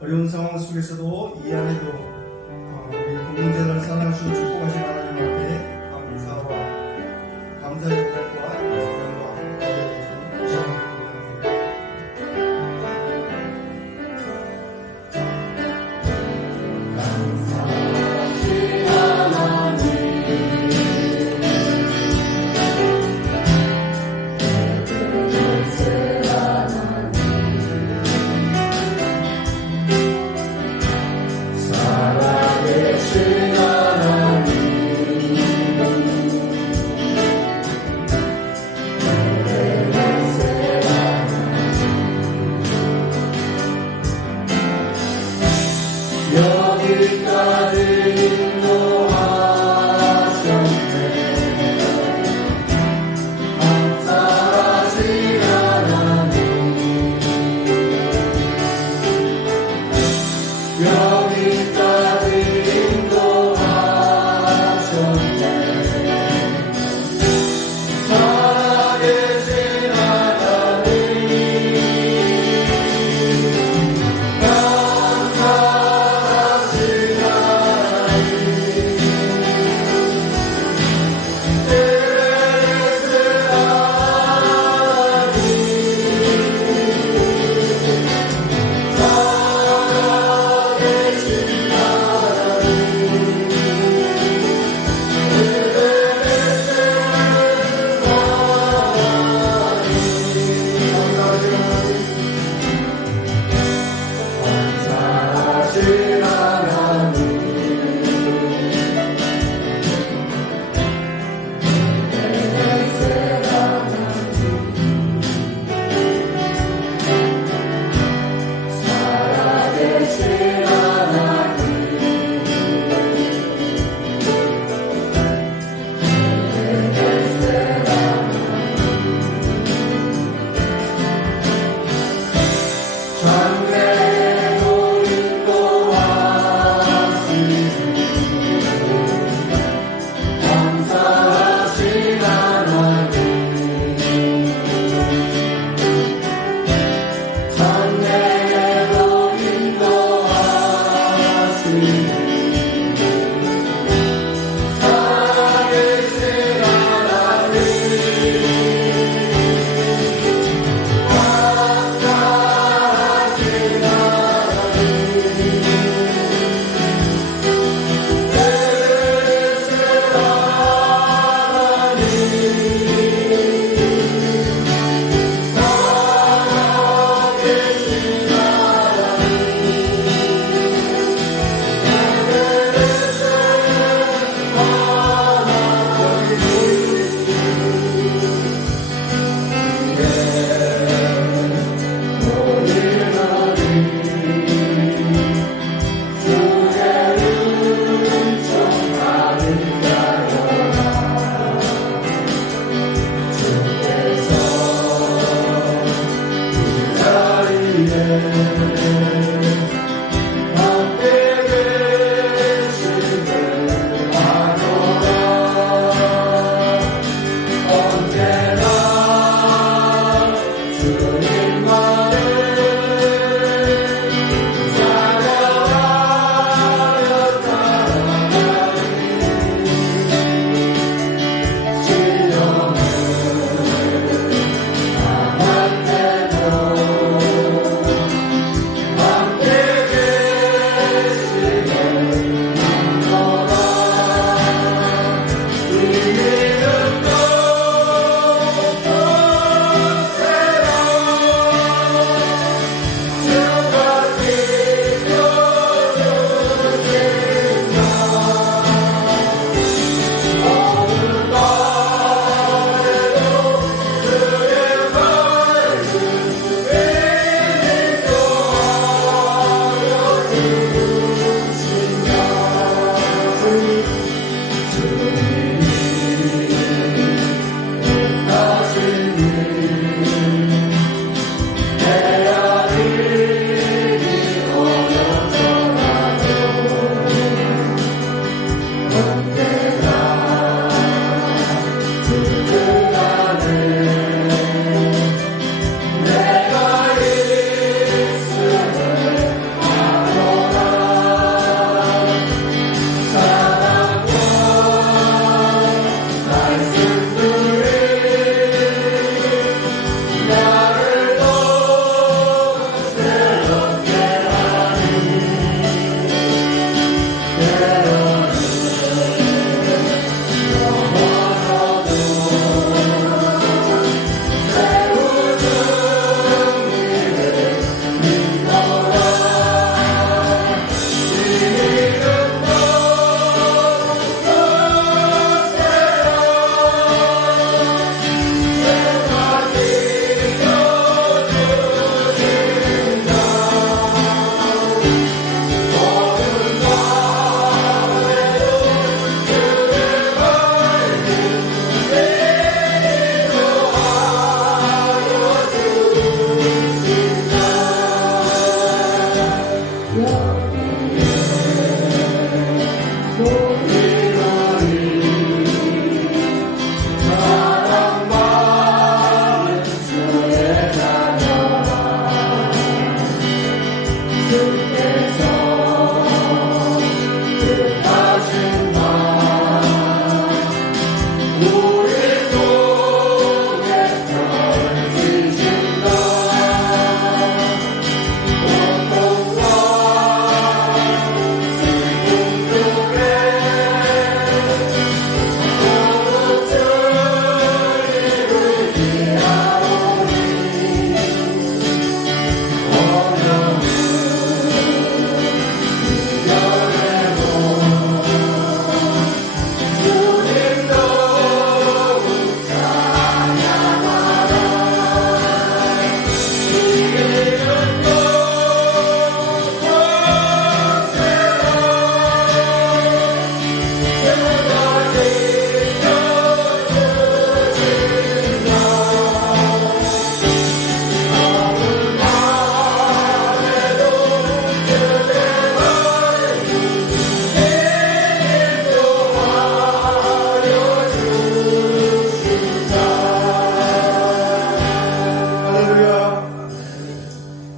어려운 상황 속에서도 이 안에도 우리 공동체를 사랑하시고 축복하신 하나님 앞에 감사와 감사의 고백과 영광과 고백을 드립니다.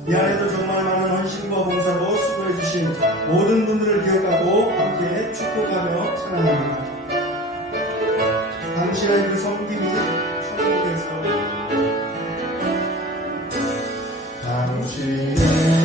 이 안에도 정말 많은 헌신과 봉사로 수고해주신 모든 분들을 기억하고 함께 축복하며 찬양합니다. 당신의 그 섬김이 천국에서 당신의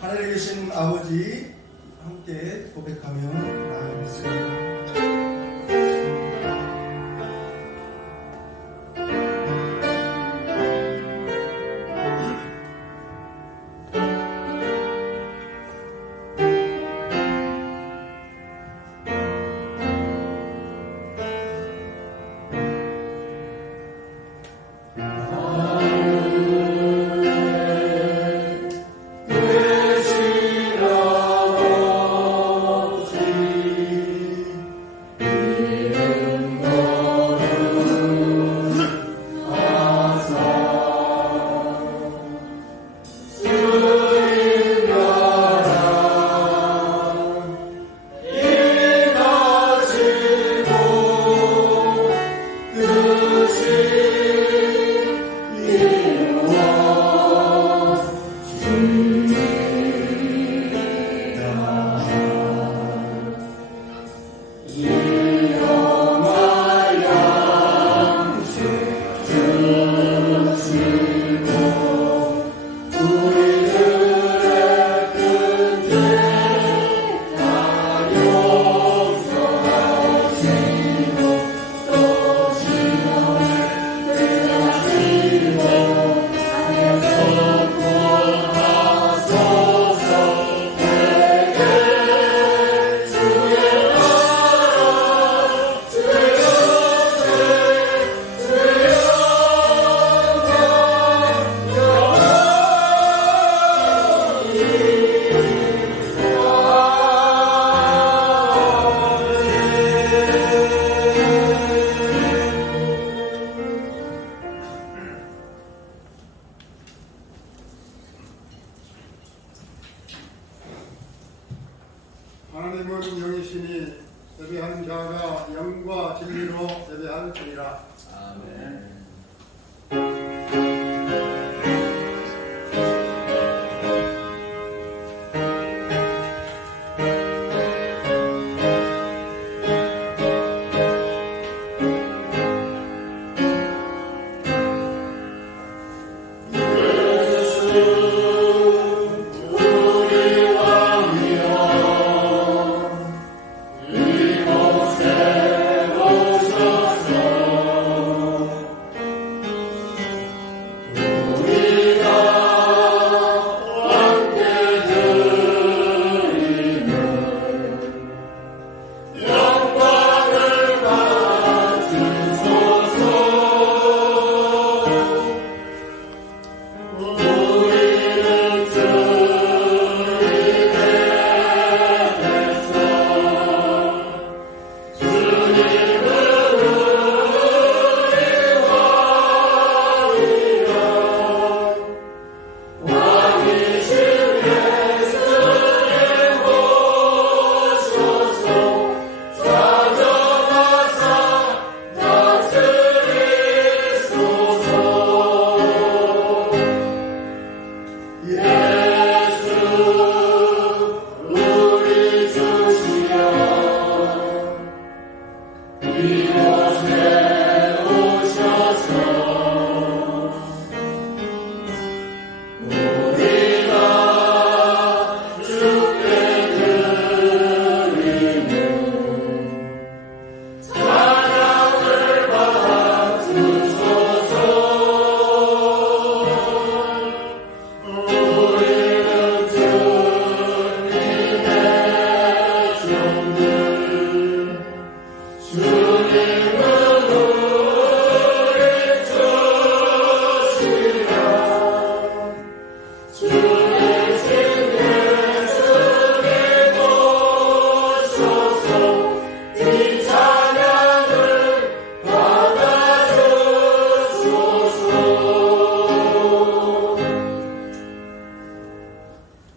하늘에 계신 아버지 함께 고백하며 나아가겠습니다. 하나님은 영이시니 예배하는 자가 영과 진리로 예배할지니라. 아멘.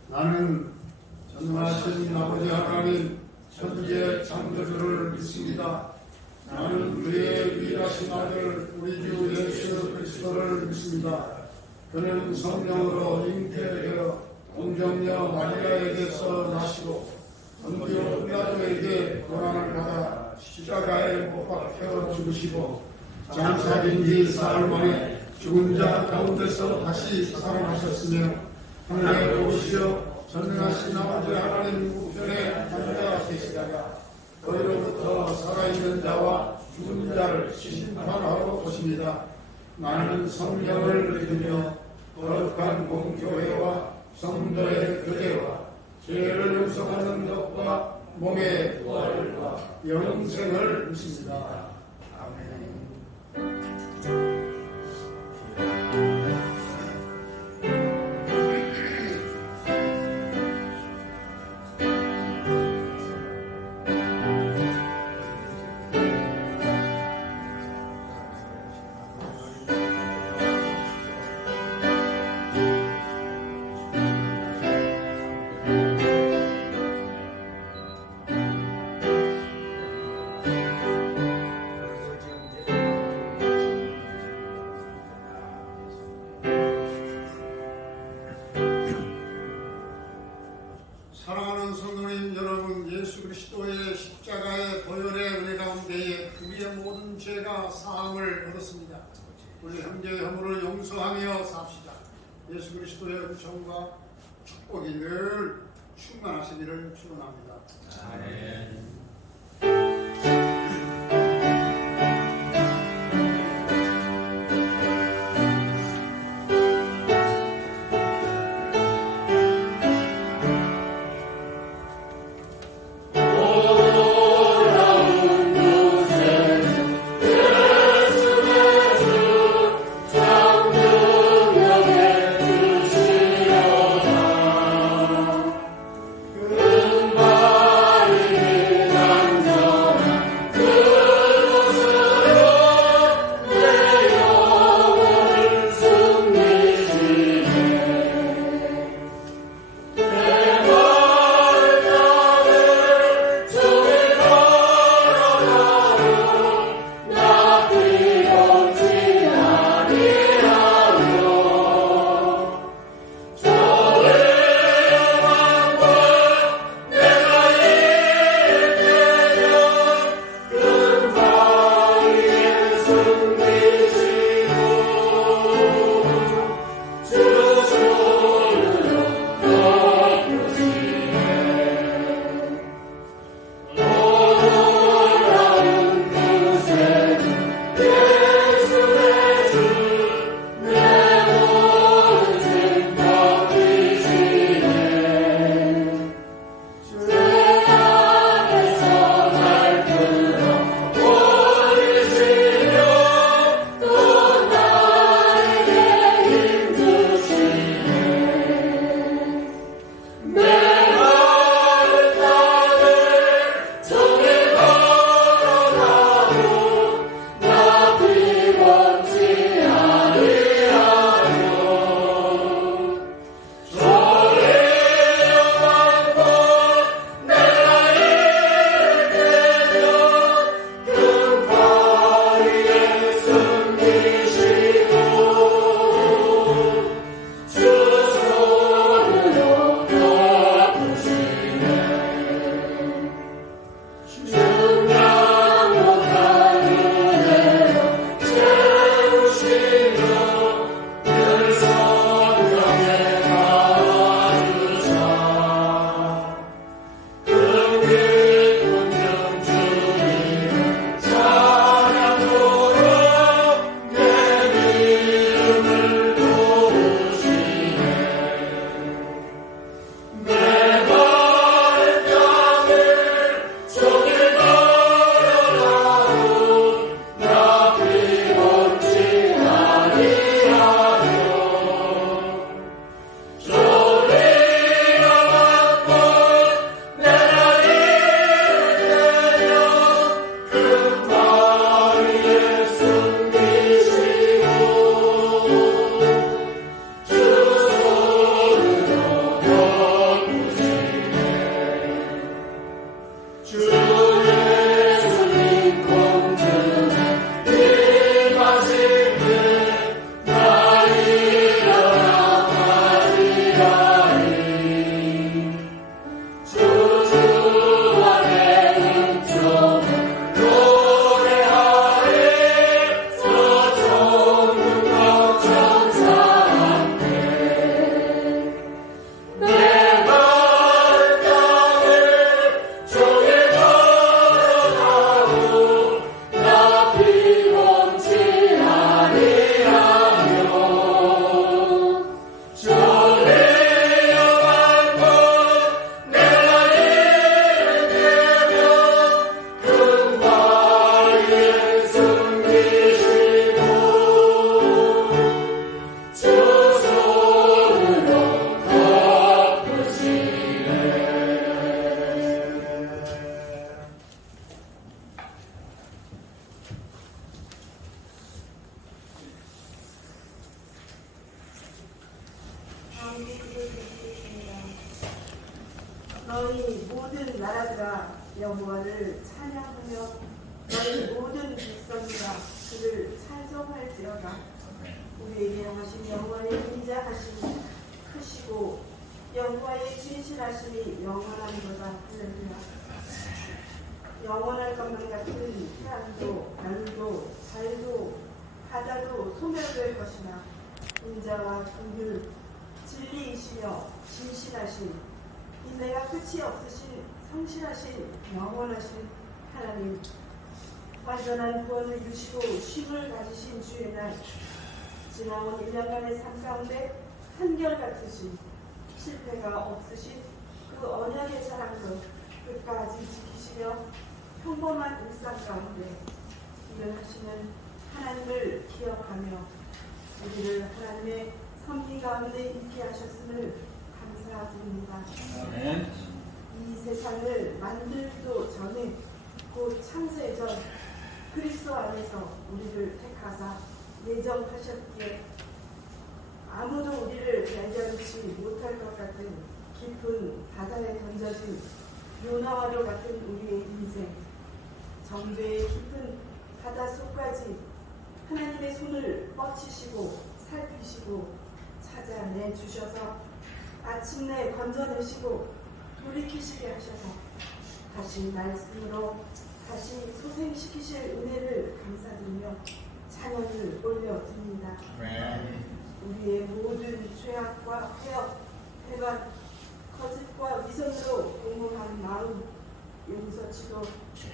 나는 전능하신 아버지 하나님 천지의 창조주를 믿습니다. 나는 그의 위대하신 아들 우리 주 예수 그리스도를 믿습니다. 그는 성령으로 잉태되어 동정녀 마리아에게서 나시고 본디오 빌라도에게 고난을 받아 십자가에 못 박혀 죽으시고 장사된 지 사흘 만에 죽은 자 가운데서 다시 살아나셨으며 하늘에 오르시어 전능하신 아버지 하나님 우편에 앉아 계시다가 거기로부터 살아있는 자와 죽은 자를 심판하러 오십니다. 나는 성경을 믿으며 거룩한 공교회와 성도의 교제와 죄를 용서하는 것과 몸의 부활과 영생을 믿습니다. 아멘. 사랑하는 성도님 여러분, 예수 그리스도의 십자가의 보혈의 은혜 가운데에 우리의 모든 죄가 사함을 얻었습니다. 우리 형제의 허물을 용서하며 삽시다. 예수 그리스도의 은총과 축복이 늘 충만하시기를 축원합니다. 아멘. 금발이 너희 모든 나라들아 여호와를 찬양하며 너희 모든 백성들아 그를 찬송할지어다. 우리에게 하신 여호와의 인자하심이 크시고 여호와의 진실하심이 영원한도다. 할렐루야. 영원할 것만 같은 태양도 별도 달도 바다도 소멸될 것이나 인자와 긍휼 진리이시며 진실하신 인내가 끝이 없으신 성실하신 영원하신 하나님, 완전한 구원을 주시고 쉼을 가지신 주의 날, 지나온 1년간의 삶 가운데 한결같으신 실패가 없으신 그 언약의 사랑을 끝까지 지키시며 평범한 일상 가운데 일을 하시는 하나님을 기억하며 우리를 하나님의 섭리 가운데 있게 하셨음을 감사드립니다. 이 세상을 만들기도 전에 곧 창세 전 그리스도 안에서 우리를 택하사 예정하셨기에 아무도 우리를 발견치 못할 것 같은 깊은 바다에 던져진 요나와도 같은 우리의 인생, 정죄의 깊은 바닷속까지 하나님의 손을 뻗치시고 살피시고 찾아내 주셔서 아침내 건져내시고 돌이키시게 하셔서 다시 말씀으로 다시 소생시키실 은혜를 감사드리며 찬양을 올려드립니다. 우리의 모든 죄악과 폐역, 배반, 거짓과 위선으로 공허한 마음, 용서치도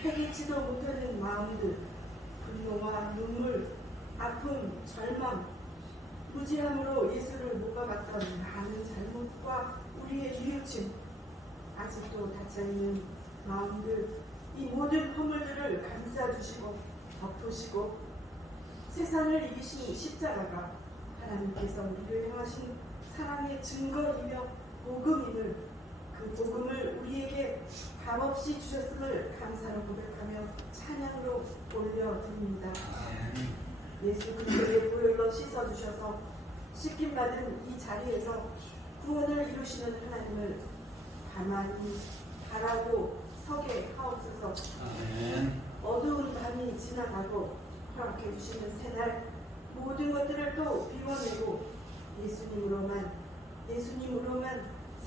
해기치도 못하는 마음들, 분노와 눈물, 아픔, 절망, 무지함으로 예수를 못 박았던 많은 잘못과 우리의 뉘우침, 아직도 닫혀있는 마음들, 이 모든 허물들을 감싸주시고 덮으시고 세상을 이기신 십자가가 하나님께서 우리를 향하신 사랑의 증거이며 복음임을, 그 복음을 우리에게 값없이 주셨음을 감사로 고백하며 찬양으로 올려드립니다. 예수 그리스도의 보혈로 씻어주셔서 씻김받은 이 자리에서 구원을 이루시는 하나님을 가만히 바라고 서게 하옵소서. 어두운 밤이 지나가고 허락해 주시는 새날 모든 것들을 또 비워내고 예수님으로만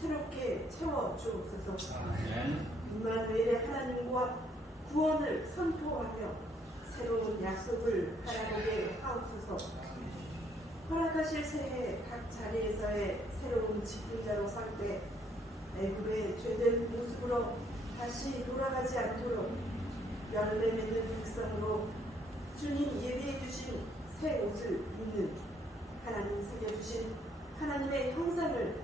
새롭게 채워 주옵소서. 임마누엘의 하나님과 구원을 선포하며 새로운 약속을 바라보게 하옵소서. 허락하실 새해 각 자리에서의 새로운 지도자로 설 때 애굽의 죄된 모습으로 다시 돌아가지 않도록 열매 맺는 백성으로 주님 예비해 주신 새 옷을 입는, 하나님 새겨주신 하나님의 형상을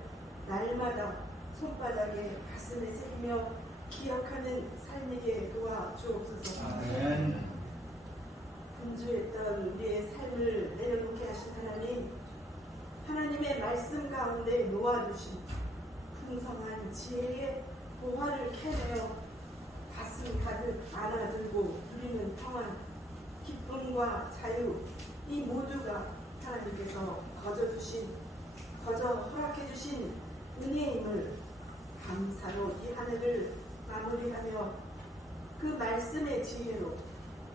날마다 손바닥에 가슴에 새기며 기억하는 삶에게 도와주옵소서. 분주했던 우리의 삶을 내려놓게 하신 하나님, 하나님의 말씀 가운데 놓아주신 풍성한 지혜의 보화를 캐내어 가슴 가득 안아들고 누리는 평안, 기쁨과 자유, 이 모두가 하나님께서 거저 허락해주신 은혜임을 감사로 이 하늘을 마무리하며 그 말씀의 지혜로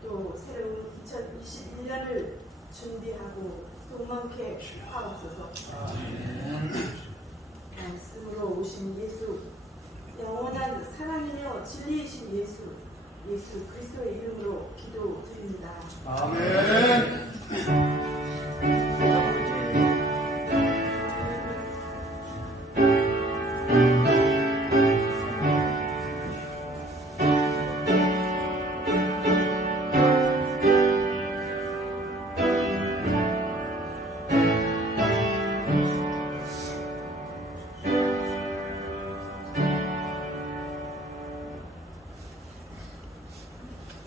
또 새로운 2021년을 준비하고 소망케 하옵소서. 말씀으로 오신 예수, 영원한 사랑이며 진리이신 예수 그리스도의 이름으로 기도드립니다. 아멘.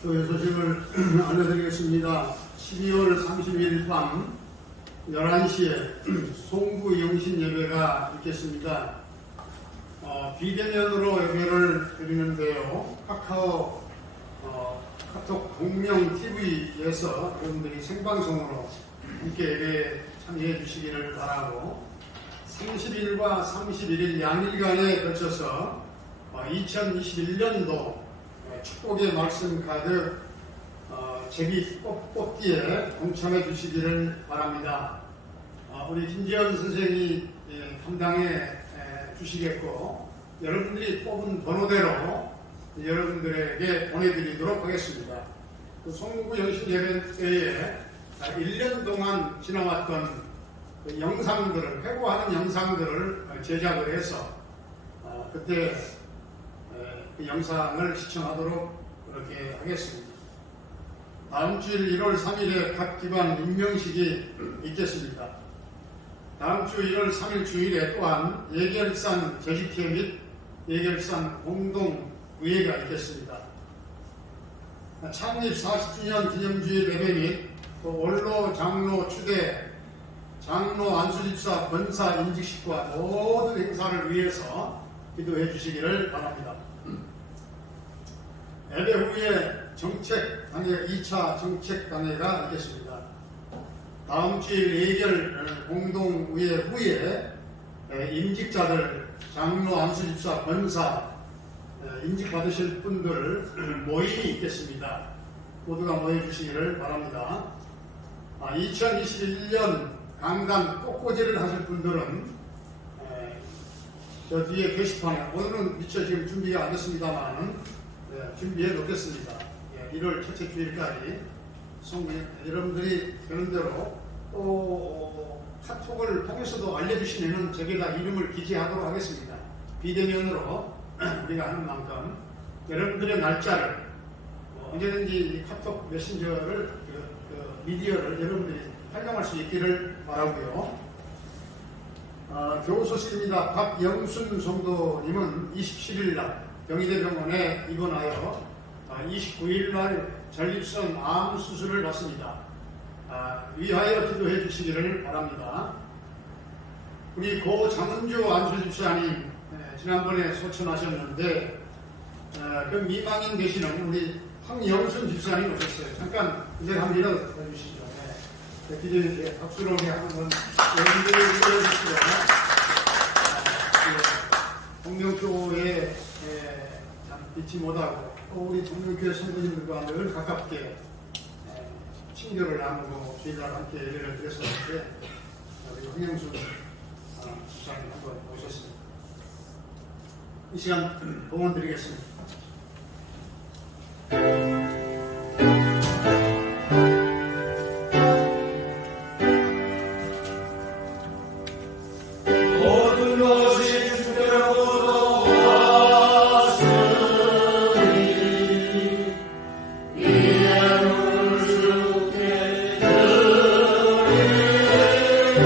교회 소식을 알려드리겠습니다. 12월 30일 밤 11시에 송구 영신 예배가 있겠습니다. 비대면으로 예배를 드리는데요. 카톡 공명 TV에서 여러분들이 생방송으로 함께 예배에 참여해 주시기를 바라고, 30일과 31일 양일간에 걸쳐서 2021년도 축복의 말씀 가득 제비 뽑기에 동참해 주시기를 바랍니다. 우리 김재현 선생이 담당해 주시겠고 여러분들이 뽑은 번호대로 여러분들에게 보내드리도록 하겠습니다. 그 송구 영신 예배 때에 1년 동안 지나왔던 그 영상들을 회고하는 영상들을 제작을 해서 그때 그 영상을 시청하도록 그렇게 하겠습니다. 다음 주일 1월 3일에 각 기관 임명식이 있겠습니다. 다음 주 1월 3일 주일에 또한 예결산 제주회 및 예결산 공동의회가 있겠습니다. 창립 40주년 기념주일 예배 및 원로 장로 추대 장로 안수집사 권사 임직식과 모든 행사를 위해서 기도해 주시기를 바랍니다. 예배 후에 정책단회 2차 정책단회가 있겠습니다. 다음 주일 예결 공동의회 후에 임직자들 장로 안수집사 권사 임직 받으실 분들 모임이 있겠습니다. 모두가 모여주시기를 바랍니다. 2021년 강단 꽃꽂이를 하실 분들은 저 뒤에 게시판에 오늘은 미처 지금 준비가 안 됐습니다만 준비해 놓겠습니다. 1월 첫째 주일까지 여러분들이 되는 대로 또 카톡을 통해서도 알려주시면 저기다 이름을 기재하도록 하겠습니다. 비대면으로 우리가 하는 만큼 여러분들의 날짜를 언제든지 카톡 메신저를 미디어를 여러분들이 활용할 수 있기를 바라고요. 교우 소식입니다. 박영순 성도님은 27일 날 경희대병원에 입원하여 29일 날 전립선 암 수술을 받습니다. 위하여 기도해 주시기를 바랍니다. 우리 고 장은주 안수집사님 지난번에 소천하셨는데 그 미망인 되시는 우리 황영순 집사님 오셨어요. 잠깐 이제 한번 일어나 주시죠. 기도해 박수로 한번 여러분들이 일어나주시고요. 동명교회에 참 잊지 못하고 또 우리 동명교회 성도님들과 늘 가깝게 친교를 나누고 주일날 함께 예배를 드렸었는데 우리 황영순 집사님 한번 오셨습니다. 이 시간 봉헌 드리겠습니다. 모든 것이 주께로부터 왔으니 이름을 주께 드리라.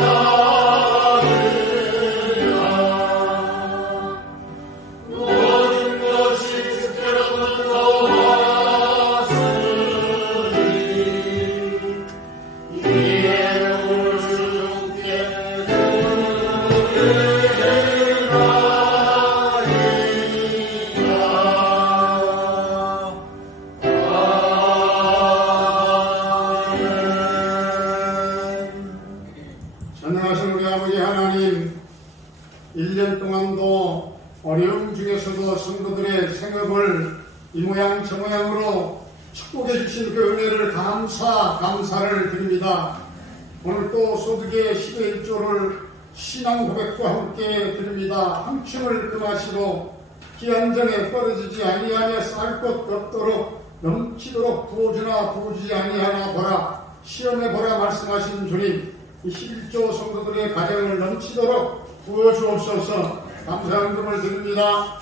모든 것이 주께로부터 왔으니 이름을 주께 전능하신 우리 아버지 하나님, 1년 동안도 어려움 중에서도 성도들의 생업을 이 모양 저 모양으로 축복해 주신 그 은혜를 감사를 드립니다. 오늘 또 소득의 10의 1조를 신앙 고백과 함께 드립니다. 한층을 금하시고 기한전에 떨어지지 아니하며 쌀 것 없도록 넘치도록 부어주나 부어주지 아니하나 보라, 시험해 보라 말씀하신 주님, 이 11조 성도들의 가정을 넘치도록 부어주옵소서. 감사 헌금을 드립니다.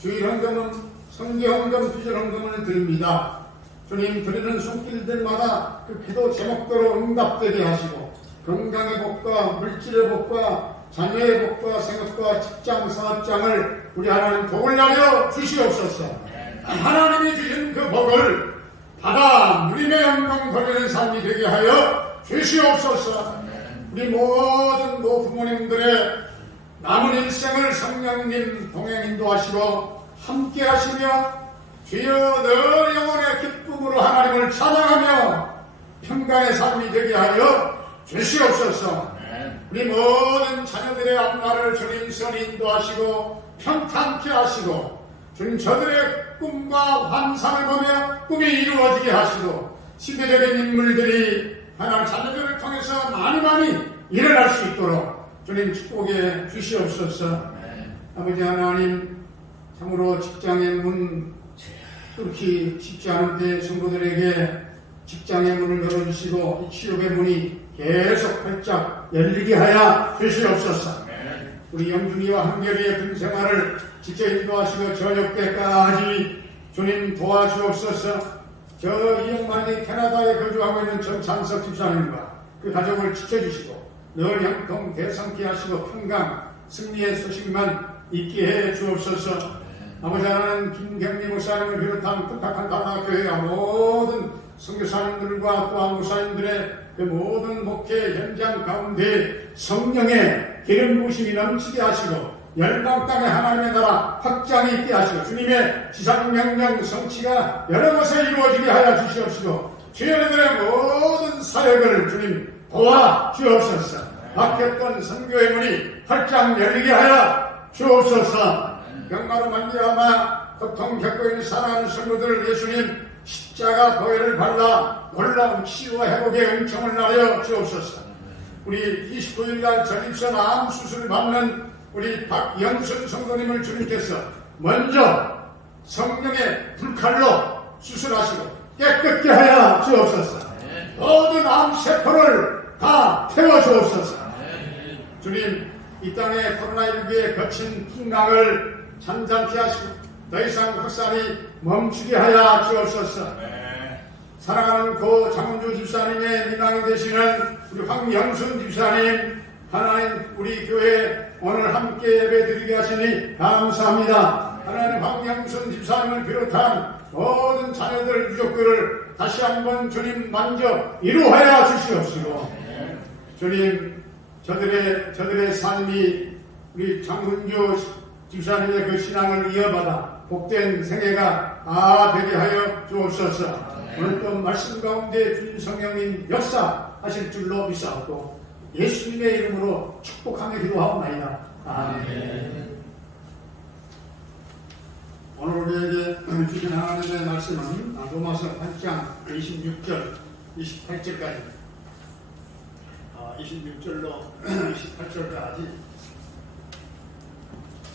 주일 헌금은 성교 헌금, 비전 헌금을 드립니다. 주님, 드리는 손길들마다 그 기도 제목대로 응답되게 하시고 건강의 복과 물질의 복과 자녀의 복과 생업과 직장 사업장을 우리 하나님 복을 나려 주시옵소서. 하나님이 주신 그 복을 받아 누림의 영광 돌리는 삶이 되게 하여 주시옵소서. 우리 모든 노부모님들의 남은 일생을 성령님 동행 인도하시고 함께 하시며 주여 늘 영혼의 기쁨으로 하나님을 찬양하며 평강의 삶이 되게 하여 주시옵소서. 우리 모든 자녀들의 앞날을 주님 선 인도하시고 평탄케 하시고 주님 저들의 꿈과 환상을 보며 꿈이 이루어지게 하시고 시대적인 인물들이 하나님 자녀들을 통해서 많이 일어날 수 있도록 주님 축복해 주시옵소서. 아버지 하나님, 참으로 직장의 문 뚫기 쉽지 않은데 성도들에게 직장의 문을 열어주시고 이 취업의 문이 계속 활짝 열리게 하여 주시옵소서. 우리 영준이와 한결이의 군생활을 지켜 인도하시고 저녁 때까지 주님 도와주옵소서. 저 이영만이 캐나다에 거주하고 있는 정찬석 집사님과 그 가족을 지켜주시고 늘 형통 대성케 하시고 평강 승리의 소식만 있게 해 주옵소서. 아버지 하나님, 김경리 목사님을 비롯한 뜻밖한 다나교회와 모든 선교사님들과 또한 목사님들의 그 모든 목회 현장 가운데 성령의 기름 부으심이 넘치게 하시고 열방 땅에 하나님의 나라 확장이 있게 하시고 주님의 지상명령 성취가 여러 곳에 이루어지게 하여 주시옵시고 주여들의 모든 사역을 주님 도와 주옵소서. 막혔던 선교의 문이 활짝 열리게 하여 주옵소서. 병마로 말미암아 고통 겪고 있는 사랑하는 성도들 예수님 십자가 보혈을 발라 놀라운 치유와 회복의 은총을 나려 주옵소서. 우리 29일날 전입선 암 수술을 받는 우리 박영순 성도님을 주님께서 먼저 성령의 불칼로 수술하시고 깨끗게 하여 주옵소서. 모든 암세포를 다 태워 주옵소서. 주님, 이 땅의 코로나19의 거친 풍랑을 잠잠케 하시고 더 이상 확산이 멈추게 하여 주옵소서. 사랑하는 고 장훈주 집사님의 민왕이 되시는 우리 황영순 집사님, 하나님 우리 교회 오늘 함께 예배드리게 하시니 감사합니다. 하나님 황영순 집사님을 비롯한 모든 자녀들 유족들을 다시 한번 주님 만져 이루하여 주시옵시고 주님 저들의 삶이 우리 장훈주 집사님의 그 신앙을 이어받아 복된 생애가 다 되게 하여 주옵소서. 오늘 또 말씀 가운데 주님 성령님 역사하실 줄로 믿사옵고 예수님의 이름으로 축복하며 기도하옵나이다. 아멘. 오늘 우리에게 주신 하나님의 말씀은 로마서 8장 26절 28절까지 26절로 28절까지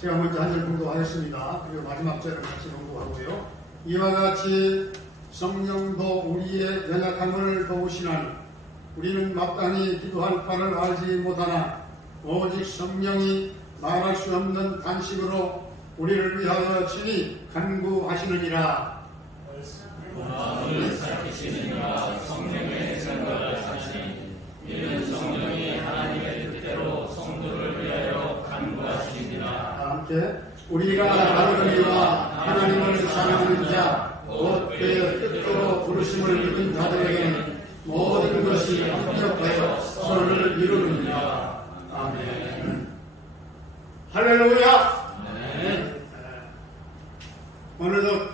제가 먼저 한 절 공부하겠습니다. 그리고 마지막 절을 같이 공부하고요. 이와 같이 성령도 우리의 연약함을 도우시나니 우리는 마땅히 기도할 바를 알지 못하나 오직 성령이 말할 수 없는 간식으로 우리를 위하여 친히 간구하시느니라. 마음을 살피시느니라. 성령의 생각을 하시니 이는 성령이 하나님의 뜻대로 성도를 위하여 간구하시니라. 함께 우리가 하나님과 하나님을 사랑하는 자 곧 그의 뜻대로 부르심을 입은 자들에게는 모든 것이 합력하여 선을 이루느니라. 아멘. 할렐루야. 오늘도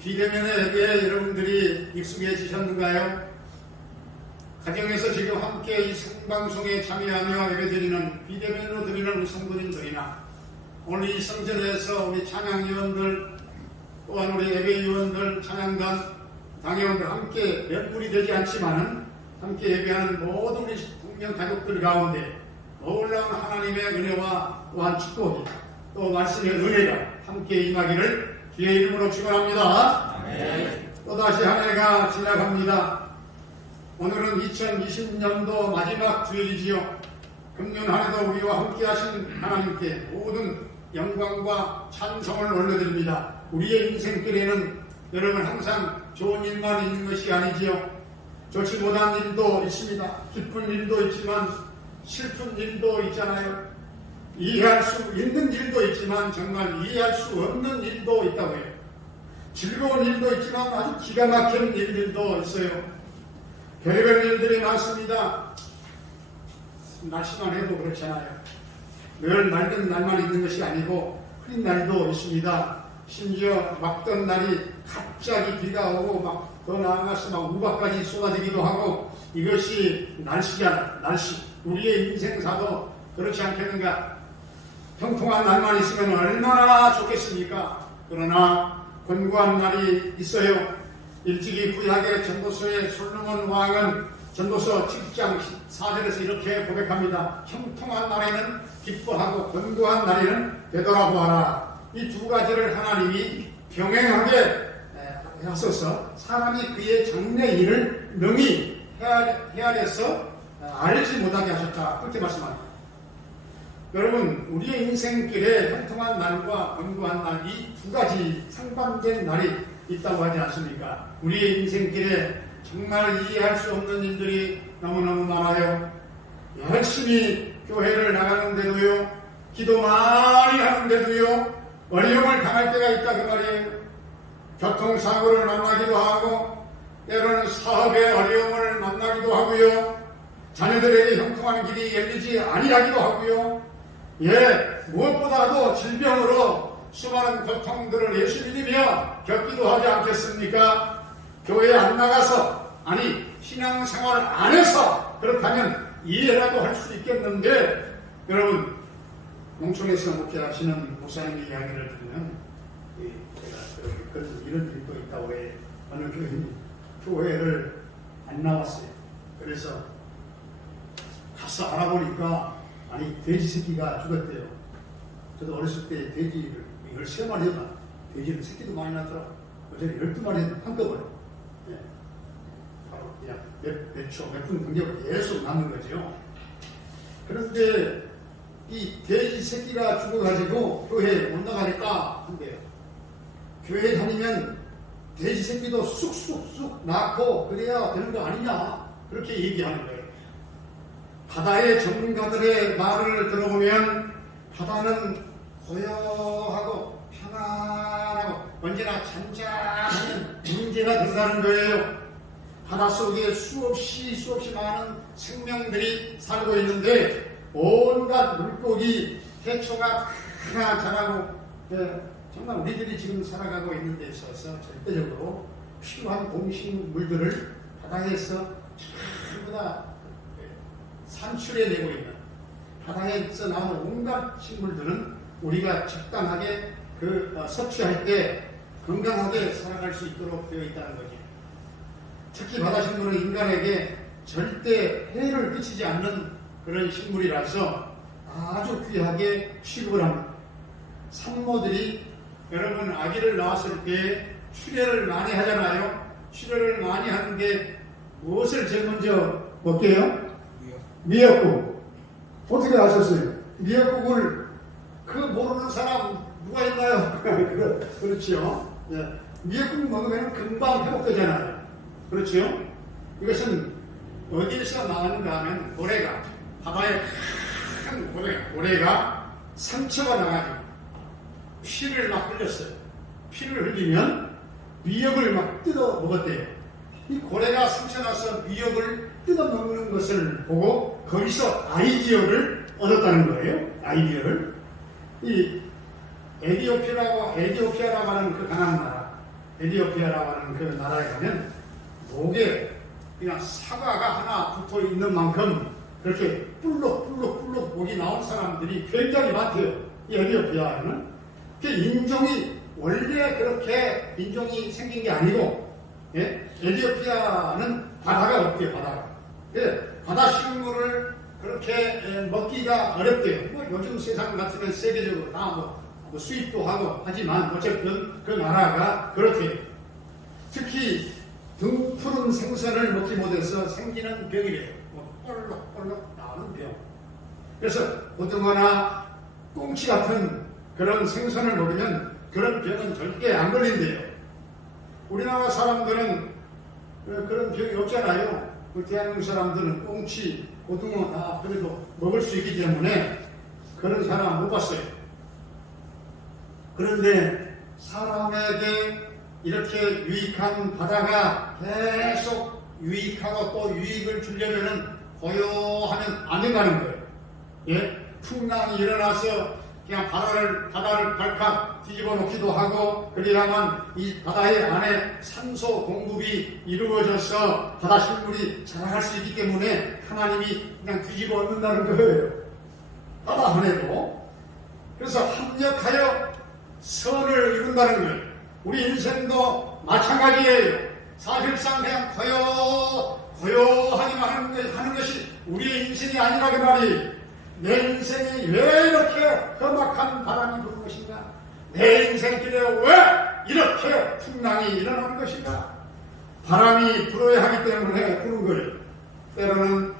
비대면에게 여러분들이 익숙해지셨는가요? 가정에서 지금 함께 이 생방송에 참여하며 예배드리는 비대면으로 드리는 우리 성도님들이나 오늘 이 성전에서 우리 찬양위원들 또한 우리 예배위원들, 찬양단, 당회원들 함께 몇분이 되지 않지만은 함께 예배하는 모든 우리 동명 가족들 가운데 놀라운 하나님의 은혜와 또한 축복이 또 말씀의 은혜가 함께 임하기를 주의 이름으로 축원합니다. 또다시 한 해가 지나갑니다. 오늘은 2020년도 마지막 주일이지요. 금년 한 해도 우리와 함께 하신 하나님께 모든 영광과 찬송을 올려드립니다. 우리의 인생길에는 여러분 항상 좋은 일만 있는 것이 아니지요. 좋지 못한 일도 있습니다. 기쁜 일도 있지만 슬픈 일도 있잖아요. 이해할 수 있는 일도 있지만 정말 이해할 수 없는 일도 있다고 해요. 즐거운 일도 있지만 아주 기가 막힌 일들도 있어요. 별의별 일들이 많습니다. 날씨만 해도 그렇잖아요. 늘 맑은 날만 있는 것이 아니고 흐린 날도 있습니다. 심지어 막던 날이 갑자기 비가 오고 막 더 나아가서 막 우박까지 쏟아지기도 하고 이것이 날씨잖아. 날씨. 우리의 인생사도 그렇지 않겠는가? 평통한 날만 있으면 얼마나 좋겠습니까? 그러나 권고한 날이 있어요. 일찍이 구약의 전도서의 솔로몬 왕은 전도서 7장 4절에서 이렇게 고백합니다. 형통한 날에는 기뻐하고 권고한 날에는 되돌아보아라. 이 두 가지를 하나님이 병행하게 하소서. 사람이 그의 장래 일을 능히 헤아려서 알지 못하게 하셨다. 그렇게 말씀합니다. 여러분, 우리의 인생길에 형통한 날과 권고한 날, 이 두 가지 상반된 날이 있다고 하지 않습니까? 우리의 인생길에 정말 이해할 수 없는 일들이 너무너무 많아요. 열심히 교회를 나가는데도요, 기도 많이 하는데도요, 어려움을 당할 때가 있다 그 말이에요. 교통사고를 만나기도 하고, 때로는 사업의 어려움을 만나기도 하고요, 자녀들에게 형통한 길이 열리지 아니하기도 하고요, 무엇보다도 질병으로 수많은 고통들을 예수 믿으며 겪기도 하지 않겠습니까? 교회에 안 나가서, 아니 신앙생활 안 해서 그렇다면 이해라도 할 수 있겠는데, 여러분, 농촌에서 목회하시는 목사님의 이야기를 들으면 제가 그런 이런 일도 있다고 해. 어느 교회를 안 나왔어요. 그래서 가서 알아보니까, 아니 돼지 새끼가 죽었대요. 저도 어렸을 때 돼지를 13마리였나? 돼지는 새끼도 많이 낳더라고요. 어제는 12마리 한꺼번에. 바로 그냥 몇 분 간격으로 계속 낳는 거죠. 그런데 이 돼지 새끼가 죽어가지고 교회에 못 나가니까 한대요. 교회에 다니면 돼지 새끼도 쑥쑥쑥 낳고 그래야 되는 거 아니냐, 그렇게 얘기하는 거예요. 바다의 전문가들의 말을 들어보면 바다는 고요하고 편안하고 언제나 잔잔한 문제가 된다는 거예요. 바닷속에 수없이 많은 생명들이 살고 있는데 온갖 물고기, 해초가 다 자라고, 정말 우리들이 지금 살아가고 있는 데 있어서 절대적으로 필요한 동식물들을 바다에서 전부 다 산출해내고 있는, 바다에서 나오는 온갖 식물들은 우리가 적당하게 섭취할 때 건강하게 살아갈 수 있도록 되어 있다는 거죠. 특히 바다식물은 인간에게 절대 해를 끼치지 않는 그런 식물이라서 아주 귀하게 취급을 합니다. 산모들이, 여러분 아기를 낳았을 때 출혈을 많이 하잖아요. 출혈을 많이 하는데 무엇을 제일 먼저 먹게요? 미역국. 어떻게 아셨어요? 미역국을 모르는 사람 누가 있나요? 그렇죠. 미역국 먹으면 금방 회복되잖아요. 그렇죠? 이것은 어디에서 나왔는가 하면 고래가, 바다에 큰 고래가 상처가 나가지고 피를 막 흘렸어요. 피를 흘리면 미역을 막 뜯어 먹었대요. 이 고래가 상처나서 미역을 뜯어 먹는 것을 보고 거기서 아이디어를 얻었다는 거예요. 아이디어를. 이 에티오피아라고 하는 그 가난한 나라, 에티오피아라고 하는 그 나라에 가면 목에 그냥 사과가 하나 붙어 있는 만큼 그렇게 뿔룩 목이 나온 사람들이 굉장히 많대요. 이 에티오피아에는. 인종이 원래 그렇게 인종이 생긴 게 아니고, 에티오피아는 바다가 없대요. 바다가. 바다 식물을 그렇게 먹기가 어렵대요. 요즘 세상 같으면 세계적으로 다 수입도 하고 하지만 어쨌든 그 나라가 그렇게, 특히 등푸른 생선을 먹지 못해서 생기는 병이래요. 뻘럭 나오는 병. 그래서 고등어나 꽁치 같은 그런 생선을 먹으면 그런 병은 절대 안 걸린대요. 우리나라 사람들은 그런 병이 없잖아요. 대한민국 사람들은 꽁치, 고등어 다 그래도 먹을 수 있기 때문에 그런 사람 못 봤어요. 그런데 사람에게 이렇게 유익한 바다가 계속 유익하고 또 유익을 주려면은 고요하면 안 된다는 거예요. 풍랑이 일어나서 그냥 바다를 발칵 뒤집어 놓기도 하고, 그래야만 이 바다의 안에 산소 공급이 이루어져서 바다 식물이 자라갈 수 있기 때문에 하나님이 그냥 뒤집어 엎는다는 거예요. 바다 안에도. 그래서 합력하여 선을 이룬다는 거예요. 우리 인생도 마찬가지예요. 사실상 그냥 고요하기만 하는 것이 우리의 인생이 아니라 그 말이, 내 인생이 왜 이렇게 험악한 바람이 부는 것인가? 내 인생길에 왜 이렇게 풍랑이 일어나는 것인가? 바람이 불어야 하기 때문에 부는 거예요. 때로는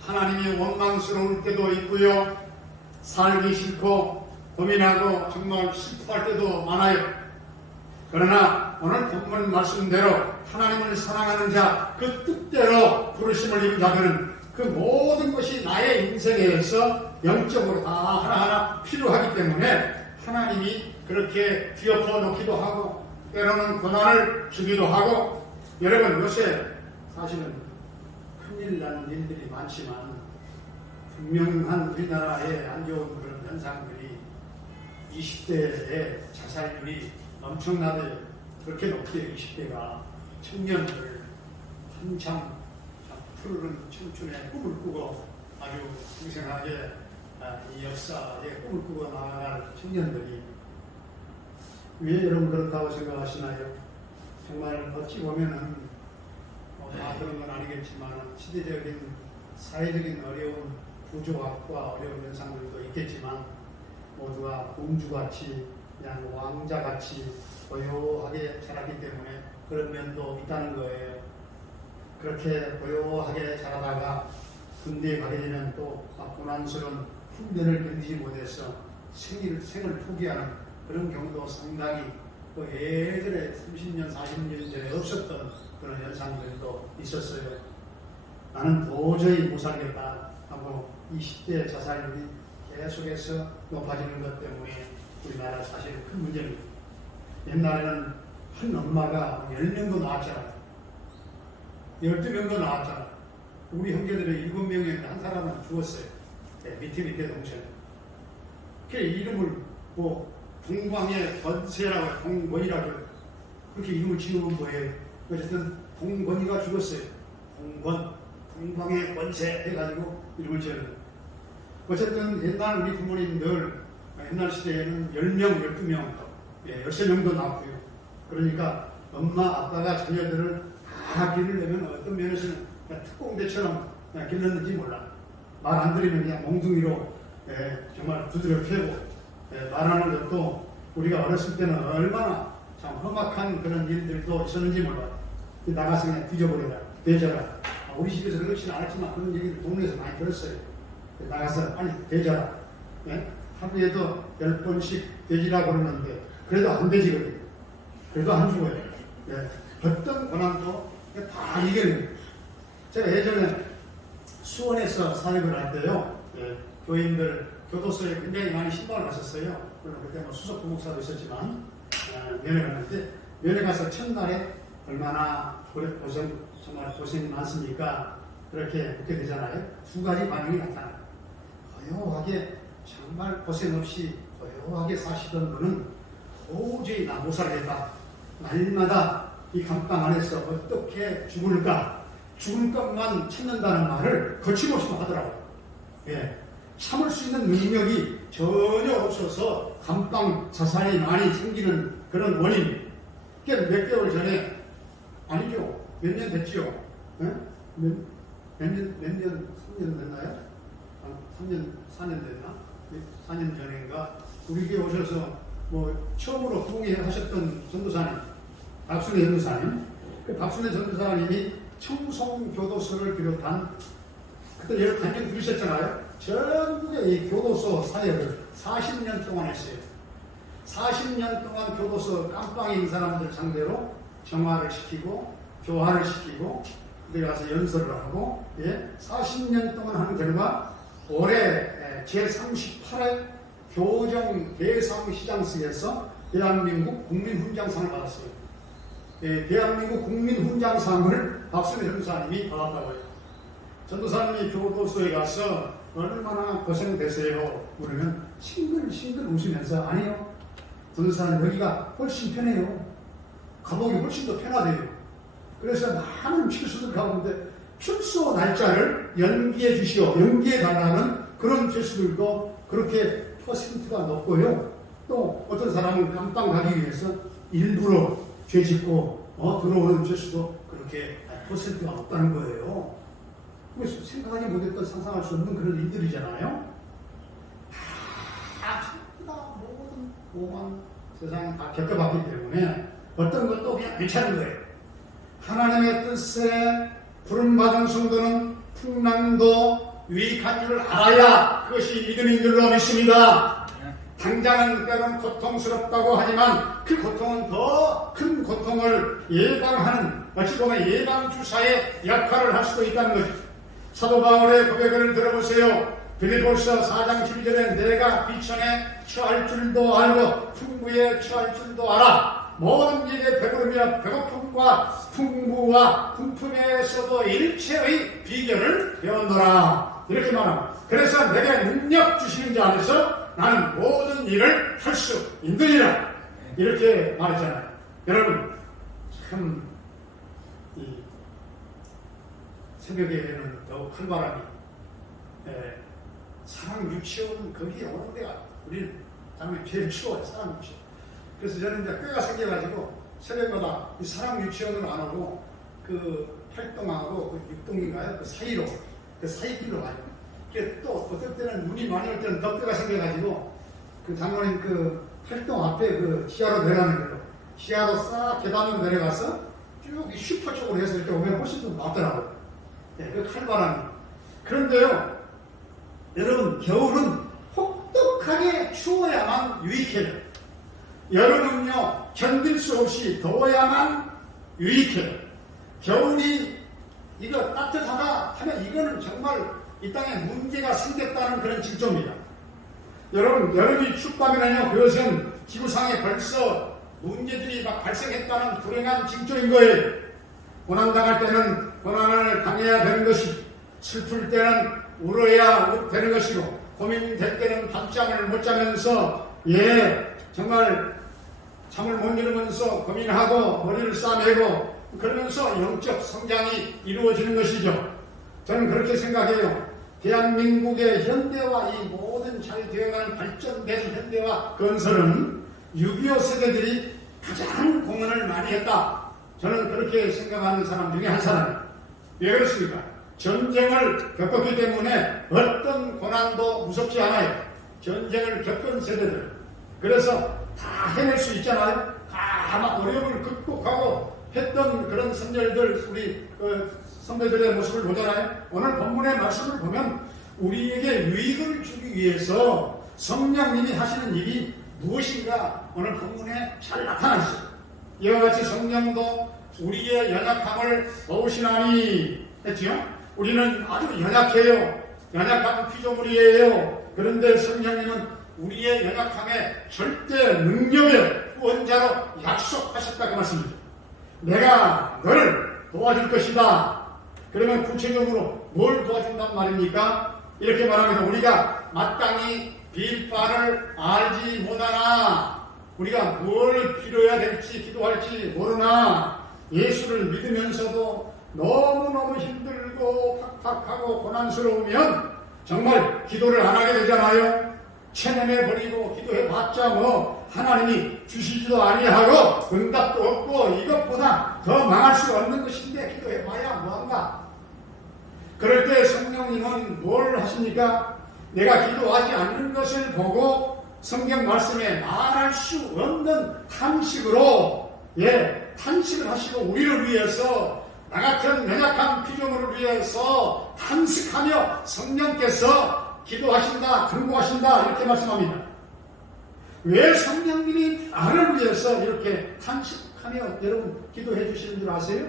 하나님이 원망스러울 때도 있고요. 살기 싫고 고민하고 정말 슬퍼할 때도 많아요. 그러나 오늘 본문 말씀대로 하나님을 사랑하는 자, 그 뜻대로 부르심을 입은 자들은 그 모든 것이 나의 인생에서 영적으로 다 하나하나 필요하기 때문에 하나님이 그렇게 뒤엎어 놓기도 하고 때로는 고난을 주기도 하고. 여러분, 요새 사실은 큰일 나는 일들이 많지만 분명한 우리나라의 안 좋은 그런 현상들이 20대의 자살률이 엄청나게 그렇게 높게 20대가 청년들 한참 푸르른 청춘의 꿈을 꾸고 아주 생생하게 이 역사의 꿈을 꾸고 나아갈 청년들이 왜 여러분 그렇다고 생각하시나요? 정말 어찌 보면은 다 그런 건 아니겠지만 시대적인 사회적인 어려운 구조학과 어려운 현상들도 있겠지만 모두가 공주같이 그냥 왕자같이 고요하게 자라기 때문에 그런 면도 있다는 거예요. 그렇게 고요하게 자라다가 군대에 가게 되면 또 고난스러운 훈련을 견디지 못해서 생을 포기하는 그런 경우도 상당히 예전에 30년, 40년 전에 없었던 그런 현상들도 있었어요. 나는 도저히 못 살겠다 하고 20대 자살률이 계속해서 높아지는 것 때문에 우리나라 사실 큰 문제입니다. 옛날에는 한 엄마가 10명도 낳았잖아요. 12명도 낳았잖아요. 우리 형제들이 7명이었는데 한 사람은 죽었어요. 밑에 동생. 그 이름을 동방의 권세라고, 동권이라고 그렇게 이름을 지어본 거예요. 어쨌든 동권이가 죽었어요. 동방의 권세 해가지고 이름을 지었는데, 어쨌든 옛날 우리 부모님들 옛날 시대에는 10명, 12명, 13명도 낳고요. 그러니까 엄마, 아빠가 자녀들을 다 기르려면 어떤 면에서는 그냥 특공대처럼 그냥 길렀는지 몰라. 말 안 들으면 그냥 몽둥이로 정말 두드려 패고, 말하는 것도 우리가 어렸을 때는 얼마나 참 험악한 그런 일들도 있었는지 몰라. 나가서 그냥 뒤져버려라, 되져라. 우리 집에서 그렇지는 않았지만 그런 얘기를 동네에서 많이 들었어요. 나가서 빨리 되져라. 하루에도 10번씩 되지라고 그러는데 그래도 안 되지거든요. 그래도 안 죽어요. 어떤 고난도 다 이겨내요. 제가 예전에 수원에서 사역을 할 때요, 교인들 교도소에 굉장히 많이 신방을 갔었어요. 물론 그때 수석 부목사도 있었지만 면회 갔는데, 면회 가서 첫날에 얼마나 정말 고생이 많습니까? 그렇게 묻게 되잖아요. 두 가지 반응이 나타나요. 고요하게 정말 고생 없이 고요하게 사시던 분은 도저히 나 못 살겠다. 날마다 이 감방 안에서 어떻게 죽을까? 죽을 것만 찾는다는 말을 거침없이 하더라고요. 참을 수 있는 능력이 전혀 없어서 감방 자살이 많이 생기는 그런 원인. 몇 개월 전에, 아니죠. 몇 년 됐죠. 몇 년, 3년 됐나요? 3년, 4년 됐나? 4년 전인가? 우리 교회 오셔서 처음으로 부흥하셨던 전도사님, 박순애 전도사님. 그 박순애 전도사님이 청송교도소를 비롯한, 그때 여러 단연 들으셨잖아요. 전국의 이 교도소 사역을 40년 동안 했어요. 40년 동안 교도소 깜빵에 있는 사람들 상대로 정화를 시키고, 교화를 시키고, 그들 가서 연설을 하고, 40년 동안 하는 결과, 올해 제38회 교정 대상시장식에서 대한민국 국민훈장상을 받았어요. 대한민국 국민훈장상을 박순애 전도사님이 받았다고요. 전도사님이 교도소에 가서 얼마나 고생되세요? 그러면 싱글싱글 웃으면서, 아니요, 전도사님 여기가 훨씬 편해요. 감옥이 훨씬 더 편하대요. 그래서 많은 죄수들 가운데 출소 날짜를 연기해 주시오, 연기해 달라는 그런 죄수들도 그렇게 퍼센트가 높고요. 또 어떤 사람은 깜빵 가기 위해서 일부러 죄 짓고 들어오는 죄수도 그렇게 퍼센트가 없다는 거예요. 그래서 생각하지 못했던 상상할 수 없는 그런 일들이잖아요. 다 전부 다 모든 오만 세상에 다 겪어봤기 때문에 어떤 것도 그냥 괜찮은 거예요. 하나님의 뜻에 부름받은 성도는 풍랑도 유익한 줄 알아야 그것이 믿음인 줄로 믿습니다. 당장은 때론 고통스럽다고 하지만 그 고통은 더 큰 고통을 예방하는 어찌 보면 예방주사의 역할을 할 수도 있다는 것이죠. 사도 바울의 고백을 들어보세요. 빌립보서 4장 12절에 내가 비천에 처할 줄도 알고 풍부에 처할 줄도 알아. 모든 일에 배부름이나 배고픔과 풍부와 궁품에서도 일체의 비결을 배웠노라. 이렇게 말합니다. 그래서 내게 능력 주시는 자 안에서 나는 모든 일을 할 수 있느니라. 이렇게 말했잖아요. 여러분, 참, 이 새벽에는 더욱 활발함이, 사랑 유치원 거기에 오는 데가, 우리는 당연히 제일 추워요, 사랑 유치원. 그래서 저는 이제 뼈가 생겨가지고 새벽마다 이 사랑 유치원으로 안 오고 그 활동하고 그 육동인가요? 그 사이로, 그 사이길로 가요. 또 어떨 때는 눈이 많이 올 때는 더 뼈가 생겨가지고 그 장로님 그 활동 앞에 그 지하로 내려가는 거예요. 지하로 싹 계단으로 내려가서 쭉 슈퍼 쪽으로 해서 이렇게 오면 훨씬 더 낫더라고요. 그 칼바람이. 그런데요, 여러분, 겨울은 혹독하게 추워야만 유익해요. 여름은요, 견딜 수 없이 더워야만 유익해요. 겨울이 이거 따뜻하다 하면 이거는 정말 이 땅에 문제가 생겼다는 그런 징조입니다. 여러분, 여름이 춥다면요, 그것은 지구상에 벌써 문제들이 막 발생했다는 불행한 징조인 거예요. 고난당할 때는 고난을 당해야 되는 것이고, 슬플 때는 울어야 되는 것이고, 고민될 때는 밤잠을 못 자면서, 정말 잠을 못 이루면서 고민하고 머리를 싸매고, 그러면서 영적 성장이 이루어지는 것이죠. 저는 그렇게 생각해요. 대한민국의 현대화, 이 모든 잘 되어가는 발전된 현대화 건설은 6.25 세대들이 가장 공헌을 많이 했다. 저는 그렇게 생각하는 사람 중에 한 사람이에요. 왜 그렇습니까? 전쟁을 겪었기 때문에 어떤 고난도 무섭지 않아요. 전쟁을 겪은 세대들. 그래서 다 해낼 수 있잖아요. 다 막 어려움을 극복하고 했던 그런 선열들, 우리 선배들의 모습을 보잖아요. 오늘 본문의 말씀을 보면 우리에게 유익을 주기 위해서 성령님이 하시는 일이 무엇인가 오늘 본문에 잘 나타나 있어요. 이와 같이 성령도 우리의 연약함을 도우시나니 했지요. 우리는 아주 연약해요. 연약한 피조물이에요. 그런데 성령님은 우리의 연약함에 절대 능력의 후원자로 약속하셨다고 말씀이죠. 내가 너를 도와줄 것이다. 그러면 구체적으로 뭘 도와준단 말입니까? 이렇게 말합니다. 우리가 마땅히 빌 바를 알지 못하나, 우리가 뭘 빌어야 될지 기도할지 모르나, 예수를 믿으면서도 너무너무 힘들고 팍팍하고 고난스러우면 정말 기도를 안 하게 되잖아요. 체념해버리고 기도해봤자 뭐 하나님이 주시지도 아니하고 응답도 없고 이것보다 더 망할 수 없는 것인데 기도해봐야 뭐한가. 그럴 때 성령님은 뭘 하십니까? 내가 기도하지 않는 것을 보고 성경 말씀에 말할 수 없는 탄식으로 탄식을 하시고 우리를 위해서, 나 같은 연약한 피조물을 위해서 탄식하며 성령께서 기도하신다, 간구하신다 이렇게 말씀합니다. 왜 성령님이 나를 위해서 이렇게 탄식하며 여러분 기도해 주시는 줄 아세요?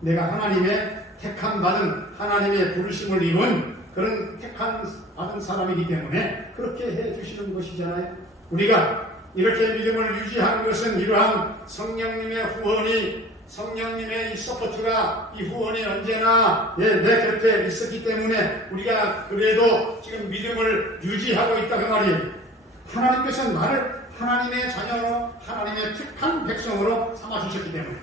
내가 하나님의 택함 받은, 하나님의 부르심을 입은 그런 택함 받은 사람이기 때문에 그렇게 해 주시는 것이잖아요. 우리가 이렇게 믿음을 유지하는 것은 이러한 성령님의 후원이, 성령님의 이 서포트가, 이 후원이 언제나 내 곁에 있었기 때문에 우리가 그래도 지금 믿음을 유지하고 있다 그 말이에요. 하나님께서 나를 하나님의 자녀로, 하나님의 택한 백성으로 삼아주셨기 때문에.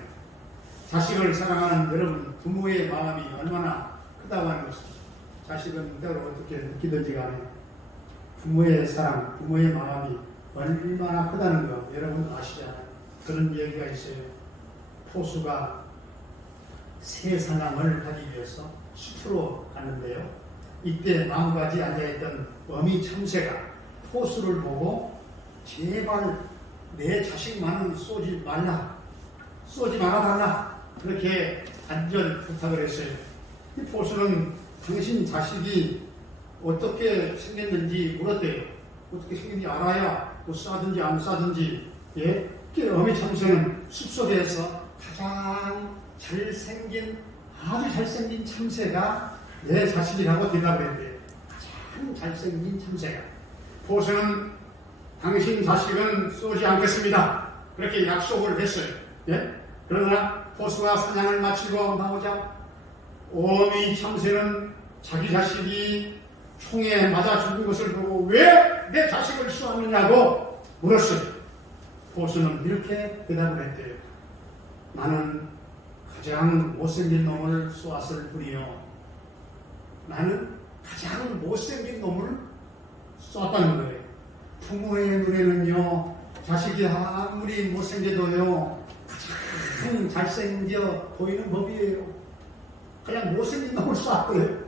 자식을 사랑하는 여러분, 부모의 마음이 얼마나 크다고 하는 것입니다. 자식은 때로 어떻게 느끼든지 간에 부모의 사랑, 부모의 마음이 얼마나 크다는 거 여러분 아시잖아요. 그런 얘기가 있어요. 포수가 새 사냥을 하기 위해서 숲으로 갔는데요. 이때 나무가지 앉아있던 어미 참새가 포수를 보고 제발 내 자식만은 쏘지 말아달라 그렇게 간절 부탁을 했어요. 이 포수는 당신 자식이 어떻게 생겼는지 물었대요. 어떻게 생겼는지 알아야 뭐 쏴든지 안 쏴든지. 예? 어미 참새는 숲속에서 가장 아주 잘생긴 참새가 내 자식이라고 대답을 했대요. 가장 잘생긴 참새가. 포수는 당신 자식은 쏘지 않겠습니다. 그렇게 약속을 했어요. 예? 그러나 포수가 사냥을 마치고 나오자 어미 참새는 자기 자식이 총에 맞아 죽은 것을 보고 왜 내 자식을 쏘았느냐고 물었어요. 포수는 이렇게 대답을 했대요. 나는 가장 못생긴 놈을 쏘았을 뿐이요. 나는 가장 못생긴 놈을 쏘았다는 거예요. 부모의 눈에는요, 자식이 아무리 못생겨도요, 가장 잘생겨 보이는 법이에요. 그냥 못생긴 놈을 쏘았고요.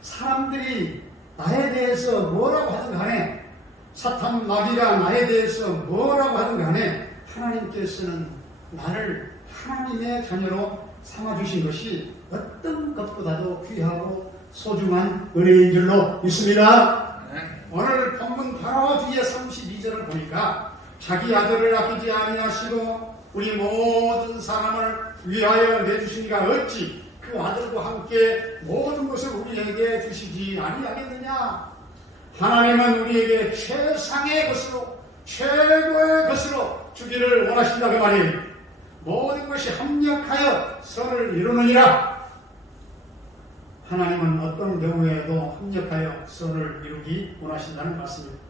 사람들이 나에 대해서 뭐라고 하든 간에, 사탄 마귀가 나에 대해서 뭐라고 하든 간에, 하나님께서는 나를 하나님의 자녀로 삼아주신 것이 어떤 것보다도 귀하고 소중한 은혜인 줄로 믿습니다. 오늘 본문 바로 뒤에 32절을 보니까 자기 아들을 아끼지 아니하시고 우리 모든 사람을 위하여 내주시니가 어찌 그 아들과 함께 모든 것을 우리에게 주시지 아니하겠느냐. 하나님은 우리에게 최상의 것으로 최고의 것으로 주기를 원하신다 그 말이에요. 모든 것이 합력하여 선을 이루느니라. 하나님은 어떤 경우에도 합력하여 선을 이루기 원하신다는 말씀입니다.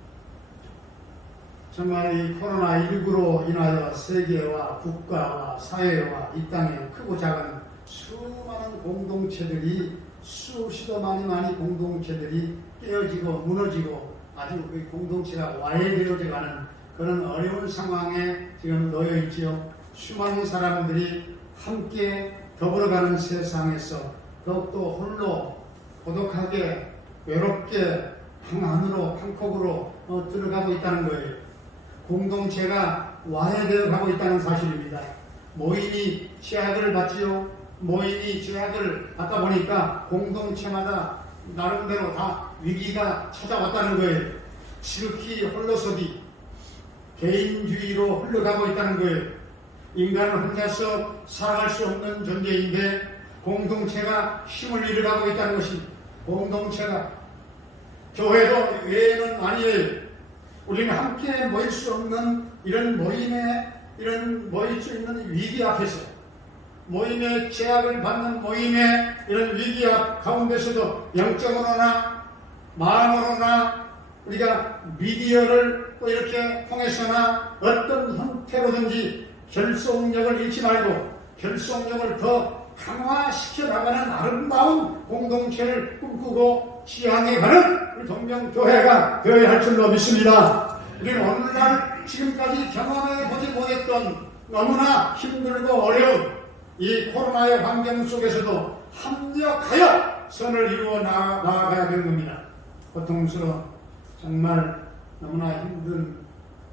정말 이 코로나19로 인하여 세계와 국가와 사회와 이 땅에 크고 작은 수많은 공동체들이 수시도 많이 공동체들이 깨어지고 무너지고 아주 그 공동체가 와해되어져 가는 그런 어려운 상황에 지금 놓여 있지요. 수많은 사람들이 함께 더불어가는 세상에서 더욱더 홀로 고독하게 외롭게 방 안으로 방콕으로 들어가고 있다는 거예요. 공동체가 와해되어 가고 있다는 사실입니다. 모임이 제약을 받지요. 모임이 제약을 받다 보니까 공동체마다 나름대로 다 위기가 찾아왔다는 거예요. 지극히 홀로서기 개인주의로 흘러가고 있다는 거예요. 인간은 혼자서 살아갈 수 없는 존재인데 공동체가 힘을 잃어가고 있다는 것입니다. 공동체가 교회도 외에는 아니에요. 우리는 함께 모일 수 없는 이런 모일 수 있는 위기 앞에서 모임의 제약을 받는 모임의 이런 위기 가운데서도 영적으로나 마음으로나 우리가 미디어를 또 이렇게 통해서나 어떤 형태로든지 결속력을 잃지 말고 결속력을 더 강화시켜 나가는 아름다운 공동체를 꿈꾸고 지향해 가는 우리 동명교회가 되어야 할 줄로 믿습니다. 우리는 오늘날 지금까지 경험해 보지 못했던 너무나 힘들고 어려운 이 코로나의 환경 속에서도 합력하여 선을 이루어 나아가야 되는 겁니다. 고통스러운 정말 너무나 힘든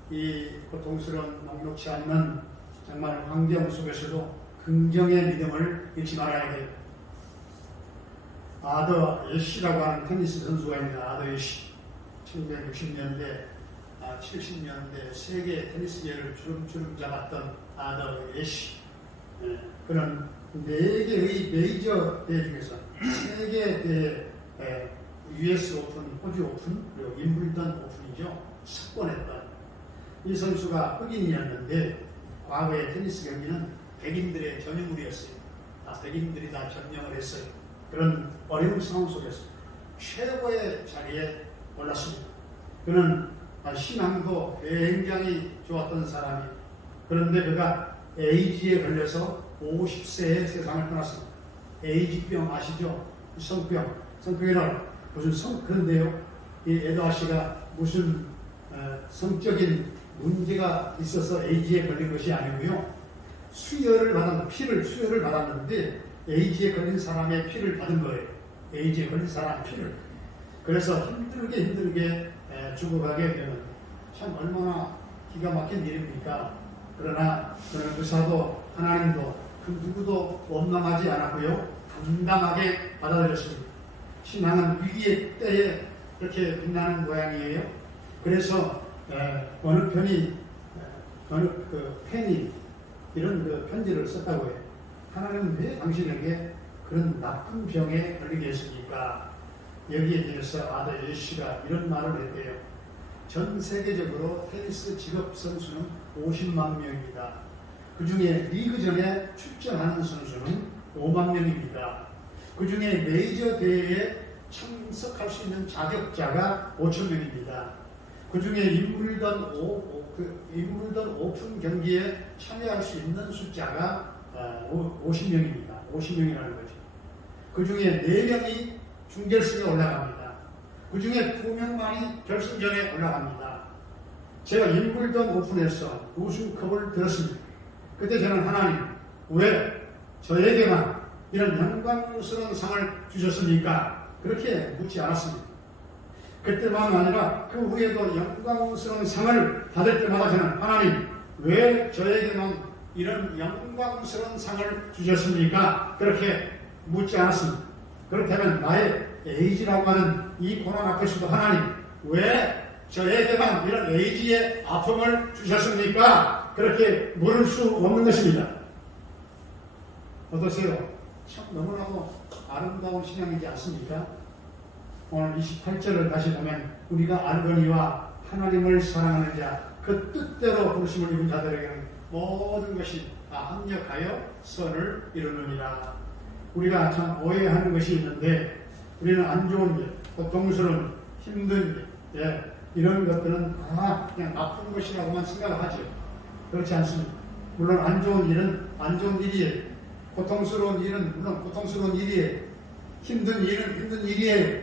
이 고통스러운 녹록지 않는 정말 환경 속에서도 긍정의 믿음을 잃지 말아야 돼요. 아더 애쉬라고 하는 테니스 선수가 있는데 아더 애쉬 1960년대 70년대 세계 테니스계를 주름 잡았던 아더 애쉬 그런 4개의 메이저 대회 중에서 3개 대회 US 오픈, 호주 오픈, 그리고 윈블던 오픈이죠. 석권했던 이 선수가 흑인이었는데 과거의 테니스 경기는 백인들의 전유물이었어요. 다 백인들이 다 점령을 했어요. 그런 어려운 상황 속에서 최고의 자리에 올랐습니다. 그는 신앙도 굉장히 좋았던 사람이 그런데 그가 에이즈에 걸려서 50세에 세상을 떠났습니다. 에이즈병 아시죠? 성병이라고 무슨 그런데요. 이 에드와 씨가 무슨 성적인 문제가 있어서 에이즈에 걸린 것이 아니고요. 수혈을 받았는데 에이즈에 걸린 사람의 피를 받은 거예요. 에이즈에 걸린 사람의 피를. 그래서 힘들게 죽어가게 되는 참 얼마나 기가 막힌 일입니까? 그러나 의사도 하나님도 그 누구도 원망하지 않았고요. 담담하게 받아들였습니다. 신앙은 위기의 때에 그렇게 빛나는 모양이에요. 그래서 어느 팬이 이런 그 편지를 썼다고 해요. 하나님은 왜 당신에게 그런 나쁜 병에 걸리게 했습니까? 여기에 대해서 아들 예시가 이런 말을 했대요. 전 세계적으로 테니스 직업 선수는 50만 명입니다. 그 중에 리그전에 출전하는 선수는 5만 명입니다. 그 중에 메이저 대회에 참석할 수 있는 자격자가 5천 명입니다. 그 중에 인물던 오픈 경기에 참여할 수 있는 숫자가 50명입니다. 50명이라는 거죠. 그 중에 4명이 준결승에 올라갑니다. 그 중에 2명만이 결승전에 올라갑니다. 제가 인물던 오픈에서 우승컵을 들었습니다. 그때 저는 하나님, 왜 저에게만 이런 영광스러운 상을 주셨습니까? 그렇게 묻지 않았습니다. 그때만 아니라 그 후에도 영광스러운 상을 받을 때마다 저는 하나님, 왜 저에게만 이런 영광스러운 상을 주셨습니까? 그렇게 묻지 않았습니다. 그렇다면 나의 에이즈라고 하는 이 고난 앞에서도 하나님, 왜 저에게만 이런 에이즈의 아픔을 주셨습니까? 그렇게 물을 수 없는 것입니다. 어떠세요? 참 너무나도 아름다운 신앙이지 않습니까? 오늘 28절을 다시 보면 우리가 알거니와 하나님을 사랑하는 자, 그 뜻대로 부르심을 입은 자들에게는 모든 것이 다 합력하여 선을 이루느니라. 우리가 참 오해하는 것이 있는데 우리는 안 좋은 일, 고통스러운 힘든 일, 이런 것들은 다 그냥 나쁜 것이라고만 생각을 하죠. 그렇지 않습니다. 물론 안 좋은 일은 안 좋은 일이에요. 고통스러운 일은 물론 고통스러운 일이에요. 힘든 일은 힘든 일이에요.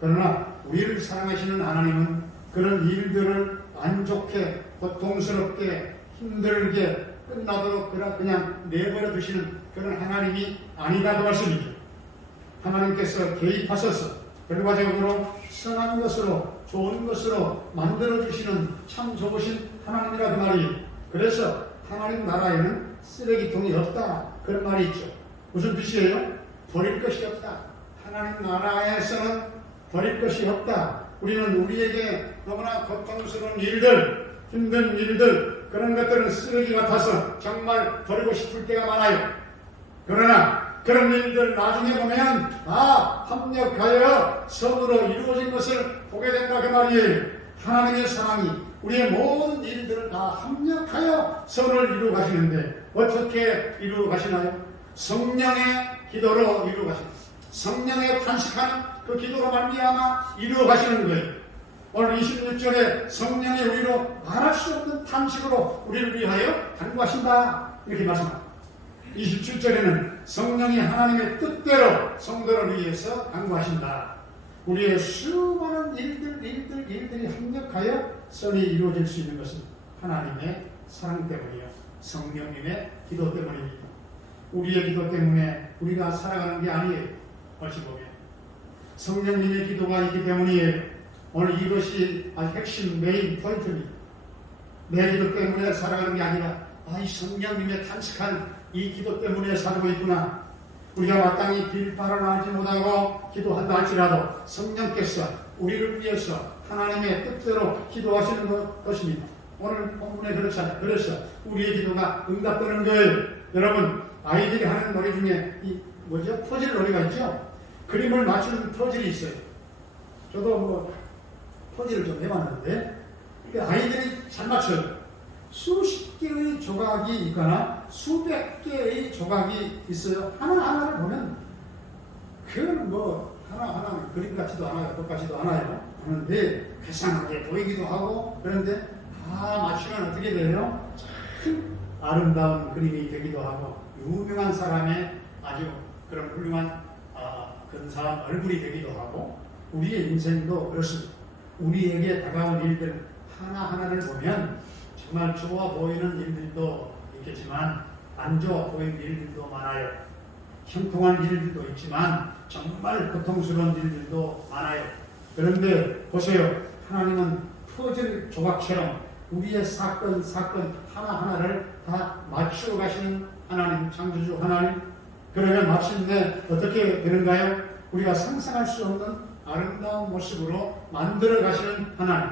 그러나 우리를 사랑하시는 하나님은 그런 일들을 안 좋게 고통스럽게 힘들게 끝나도록 그냥 내버려 두시는 그런 하나님이 아니다고 말씀이죠. 하나님께서 개입하셔서 결과적으로 선한 것으로 좋은 것으로 만들어주시는 참 좋으신 하나님이라 그 말이에요. 그래서 하나님 나라에는 쓰레기통이 없다 그런 말이 있죠. 무슨 뜻이에요? 버릴 것이 없다. 하나님 나라에서는 버릴 것이 없다. 우리는 우리에게 너무나 고통스러운 일들, 힘든 일들, 그런 것들은 쓰레기 같아서 정말 버리고 싶을 때가 많아요. 그러나 그런 일들 나중에 보면 다 합력하여 선으로 이루어진 것을 보게 된다 그 말이에요. 하나님의 사랑이 우리의 모든 일들을 다 합력하여 선을 이루어 가시는데 어떻게 이루어 가시나요? 성령의 기도로 이루어 가십니다. 성령의 탄식하는 그 기도로 말미암아 이루어 가시는 거예요. 오늘 26절에 성령이 우리로 말할 수 없는 탄식으로 우리를 위하여 간구하신다 이렇게 말씀합니다. 27절에는 성령이 하나님의 뜻대로 성도를 위해서 간구하신다. 우리의 수많은 일들이 합력하여 선이 이루어질 수 있는 것은 하나님의 사랑 때문이요, 성령님의 기도 때문입니다. 우리의 기도 때문에 우리가 살아가는 게 아니에요. 어찌 보면 성령님의 기도가 있기 때문이에요. 오늘 이것이 핵심 메인 포인트입니다. 내 기도 때문에 살아가는 게 아니라 이 성령님의 탄식한 이 기도 때문에 살고 있구나. 우리가 마땅히 빌바를 알지 못하고 기도한다 할지라도 성령께서 우리를 위해서 하나님의 뜻대로 기도하시는 것입니다. 오늘 본문에 그렇잖아요. 그래서 우리의 기도가 응답되는 거예요. 여러분, 아이들이 하는 놀이 중에 퍼즐 놀이가 있죠? 그림을 맞추는 퍼즐이 있어요. 저도 퍼즐을 좀 해봤는데 아이들이 잘 맞춰요. 수십 개의 조각이 있거나 수백 개의 조각이 있어요. 하나하나를 보면 그건 하나하나 그림 같지도 않아요. 똑같지도 않아요. 그런데 괴상하게 보이기도 하고 그런데 다 맞추면 어떻게 돼요? 참 아름다운 그림이 되기도 하고 유명한 사람의 아주 그런 훌륭한 근사한 얼굴이 되기도 하고 우리의 인생도 그렇습니다. 우리에게 다가온 일들 하나하나를 보면 정말 좋아 보이는 일들도 있겠지만 안 좋아 보이는 일들도 많아요. 형통한 일들도 있지만 정말 고통스러운 일들도 많아요. 그런데 보세요. 하나님은 퍼즐 조각처럼 우리의 사건 하나하나를 다 맞추어 가시는 하나님, 창조주 하나님. 그러면 마침내 어떻게 되는가요? 우리가 상상할 수 없는 아름다운 모습으로 만들어 가시는 하나님.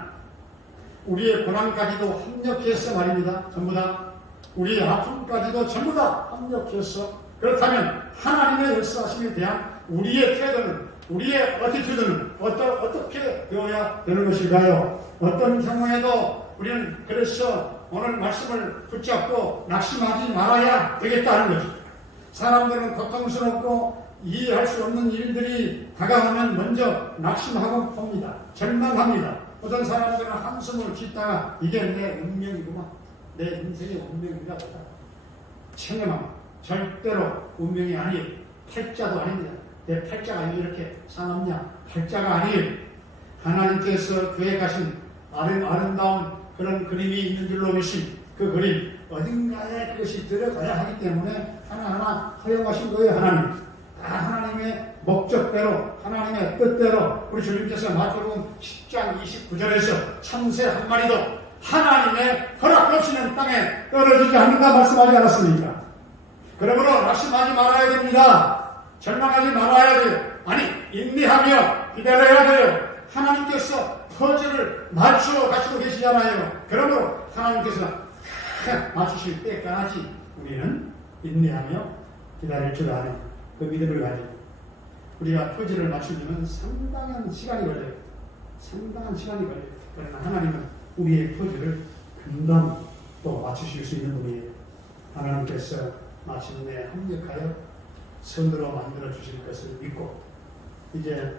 우리의 고난까지도 합력해서 말입니다. 전부 다. 우리의 아픔까지도 전부 다 합력해서. 그렇다면 하나님의 역사하심에 대한 우리의 태도는, 우리의 어티튜드는 어떻게 되어야 되는 것일까요? 어떤 경우에도 우리는 그래서 오늘 말씀을 붙잡고 낙심하지 말아야 되겠다는 거죠. 사람들은 고통스럽고 이해할 수 없는 일들이 다가오면 먼저 낙심하고 봅니다. 절망합니다. 어떤 사람들은 한숨을 짓다가 이게 내 운명이구만, 내 인생의 운명인가 보다 체념합니다. 절대로 운명이 아니에요. 팔자도 아닙니다. 내 팔자가 이렇게 사납냐? 팔자가 아니에요. 하나님께서 계획하신 아름다운 그런 그림이 있는 줄로 믿으신 그 그림 어딘가에 그것이 들어가야 하기 때문에 하나하나 허용하신 거예요. 하나님. 다 하나님의 목적대로, 하나님의 뜻대로 우리 주님께서 마태복음 10장 29절에서 참새 한 마리도 하나님의 허락 없이는 땅에 떨어지지 않는다 말씀하지 않았습니까? 그러므로 낙심하지 말아야 됩니다. 절망하지 말아야 돼요. 아니, 인내하며 기다려야 돼요. 하나님께서 퍼즐을 맞추어 가시고 계시잖아요. 그러므로 하나님께서 맞추실 때까지 우리는 인내하며 기다릴 줄 아는 그 믿음을 가지고 우리가 퍼즐을 맞추려면 상당한 시간이 걸려요. 상당한 시간이 걸려요. 그러나 하나님은 우리의 퍼즐을 금방 또 맞추실 수 있는 분이에요. 하나님께서 마침내 합력하여 선으로 만들어 주실 것을 믿고 이제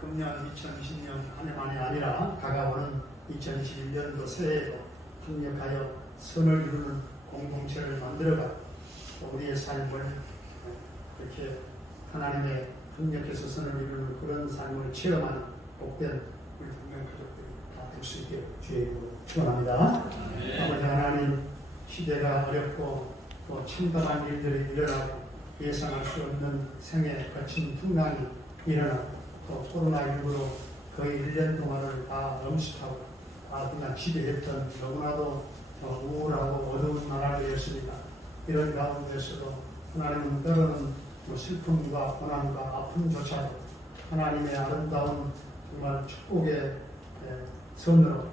금년 2020년 한 해만이 아니라 다가오는 2021년도 새해에도 합력하여 선을 이루는 공동체를 만들어가 우리의 삶을 이렇게 하나님의 합력해서 선을 이루는 그런 삶을 체험하는 복된 우리 분명 가족들이 다 될 수 있게 주의 이름으로 축원합니다. 아버지 하나님, 시대가 어렵고 또 참담한 일들이 일어나고 예상할 수 없는 생에 거친 풍랑이 일어나고 또 코로나19로 거의 1년 동안을 다 엄습하고 그냥 집에 있던 너무나도 우울하고 어두운 나라가 되었습니다. 이런 가운데서도 하나님은 때로는 슬픔과 고난과 아픔조차도 하나님의 아름다운 정말 축복의 선으로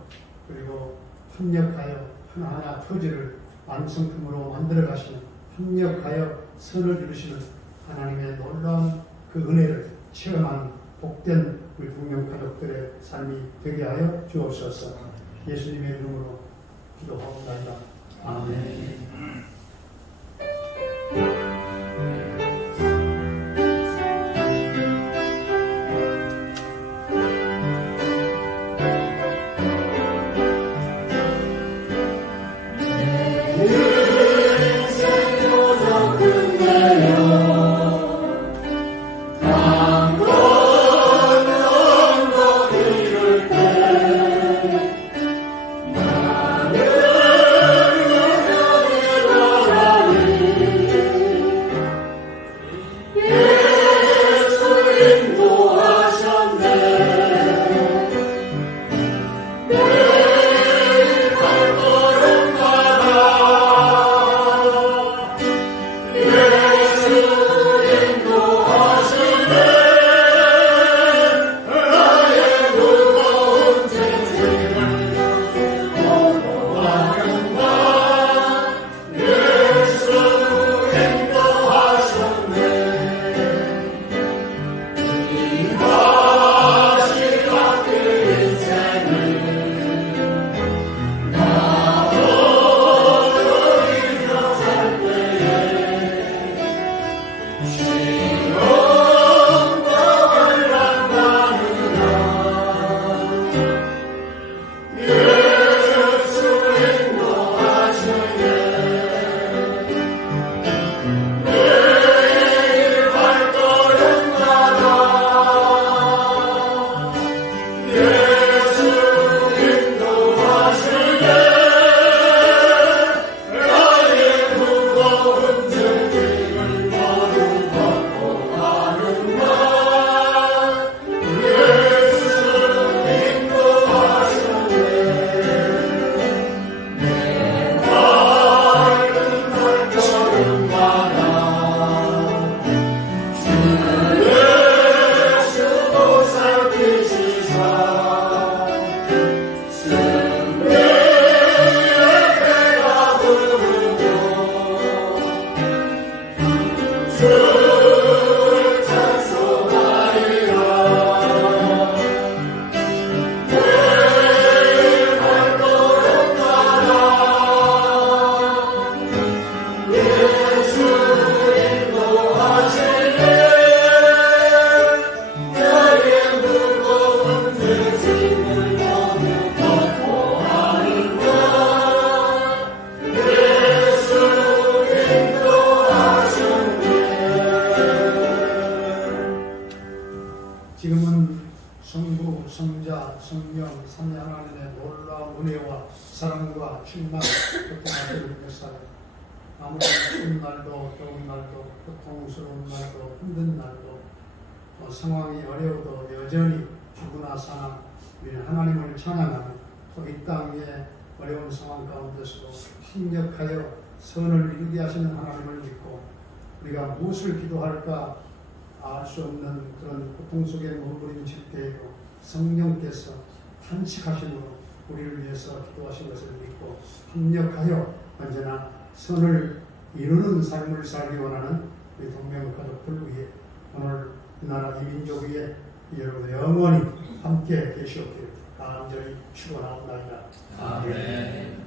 그리고 협력하여 하나하나 퍼즐을 완성품으로 만들어 가시는 협력하여 선을 이루시는 하나님의 놀라운 그 은혜를 체험하는 복된 우리 분명 가족들의 삶이 되게 하여 주옵소서. 예수님의 이름으로 기도하옵나이다. 아멘. 나를 고난과 침난, 고통을 몇 아무리 추운 날도 더운 날도 고통스러운 날도 힘든 날도 상황이 어려워도 여전히 죽으나 사나 우리는 하나님을 찬양하며 또 이 땅의 어려운 상황 가운데서도 힘력하여 선을 이루게 하시는 하나님을 믿고 우리가 무엇을 기도할까 알 수 없는 그런 고통 속에 머무름질 때에도 성령께서 탄식하심으로 우리를 위해서 기도하신 것을 믿고 협력하여 언제나 선을 이루는 삶을 살기 원하는 우리 동맹 가족들 위해 오늘 이 나라 이 민족 위에 여러분 영원히 함께 계시옵기를 간절히 축원하옵나이다. 아멘.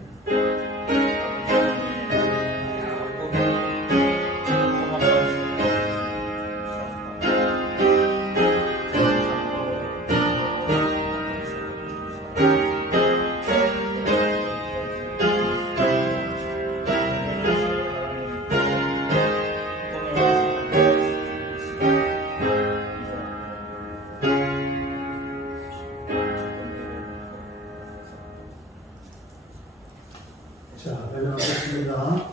자, 내려놓겠습니다.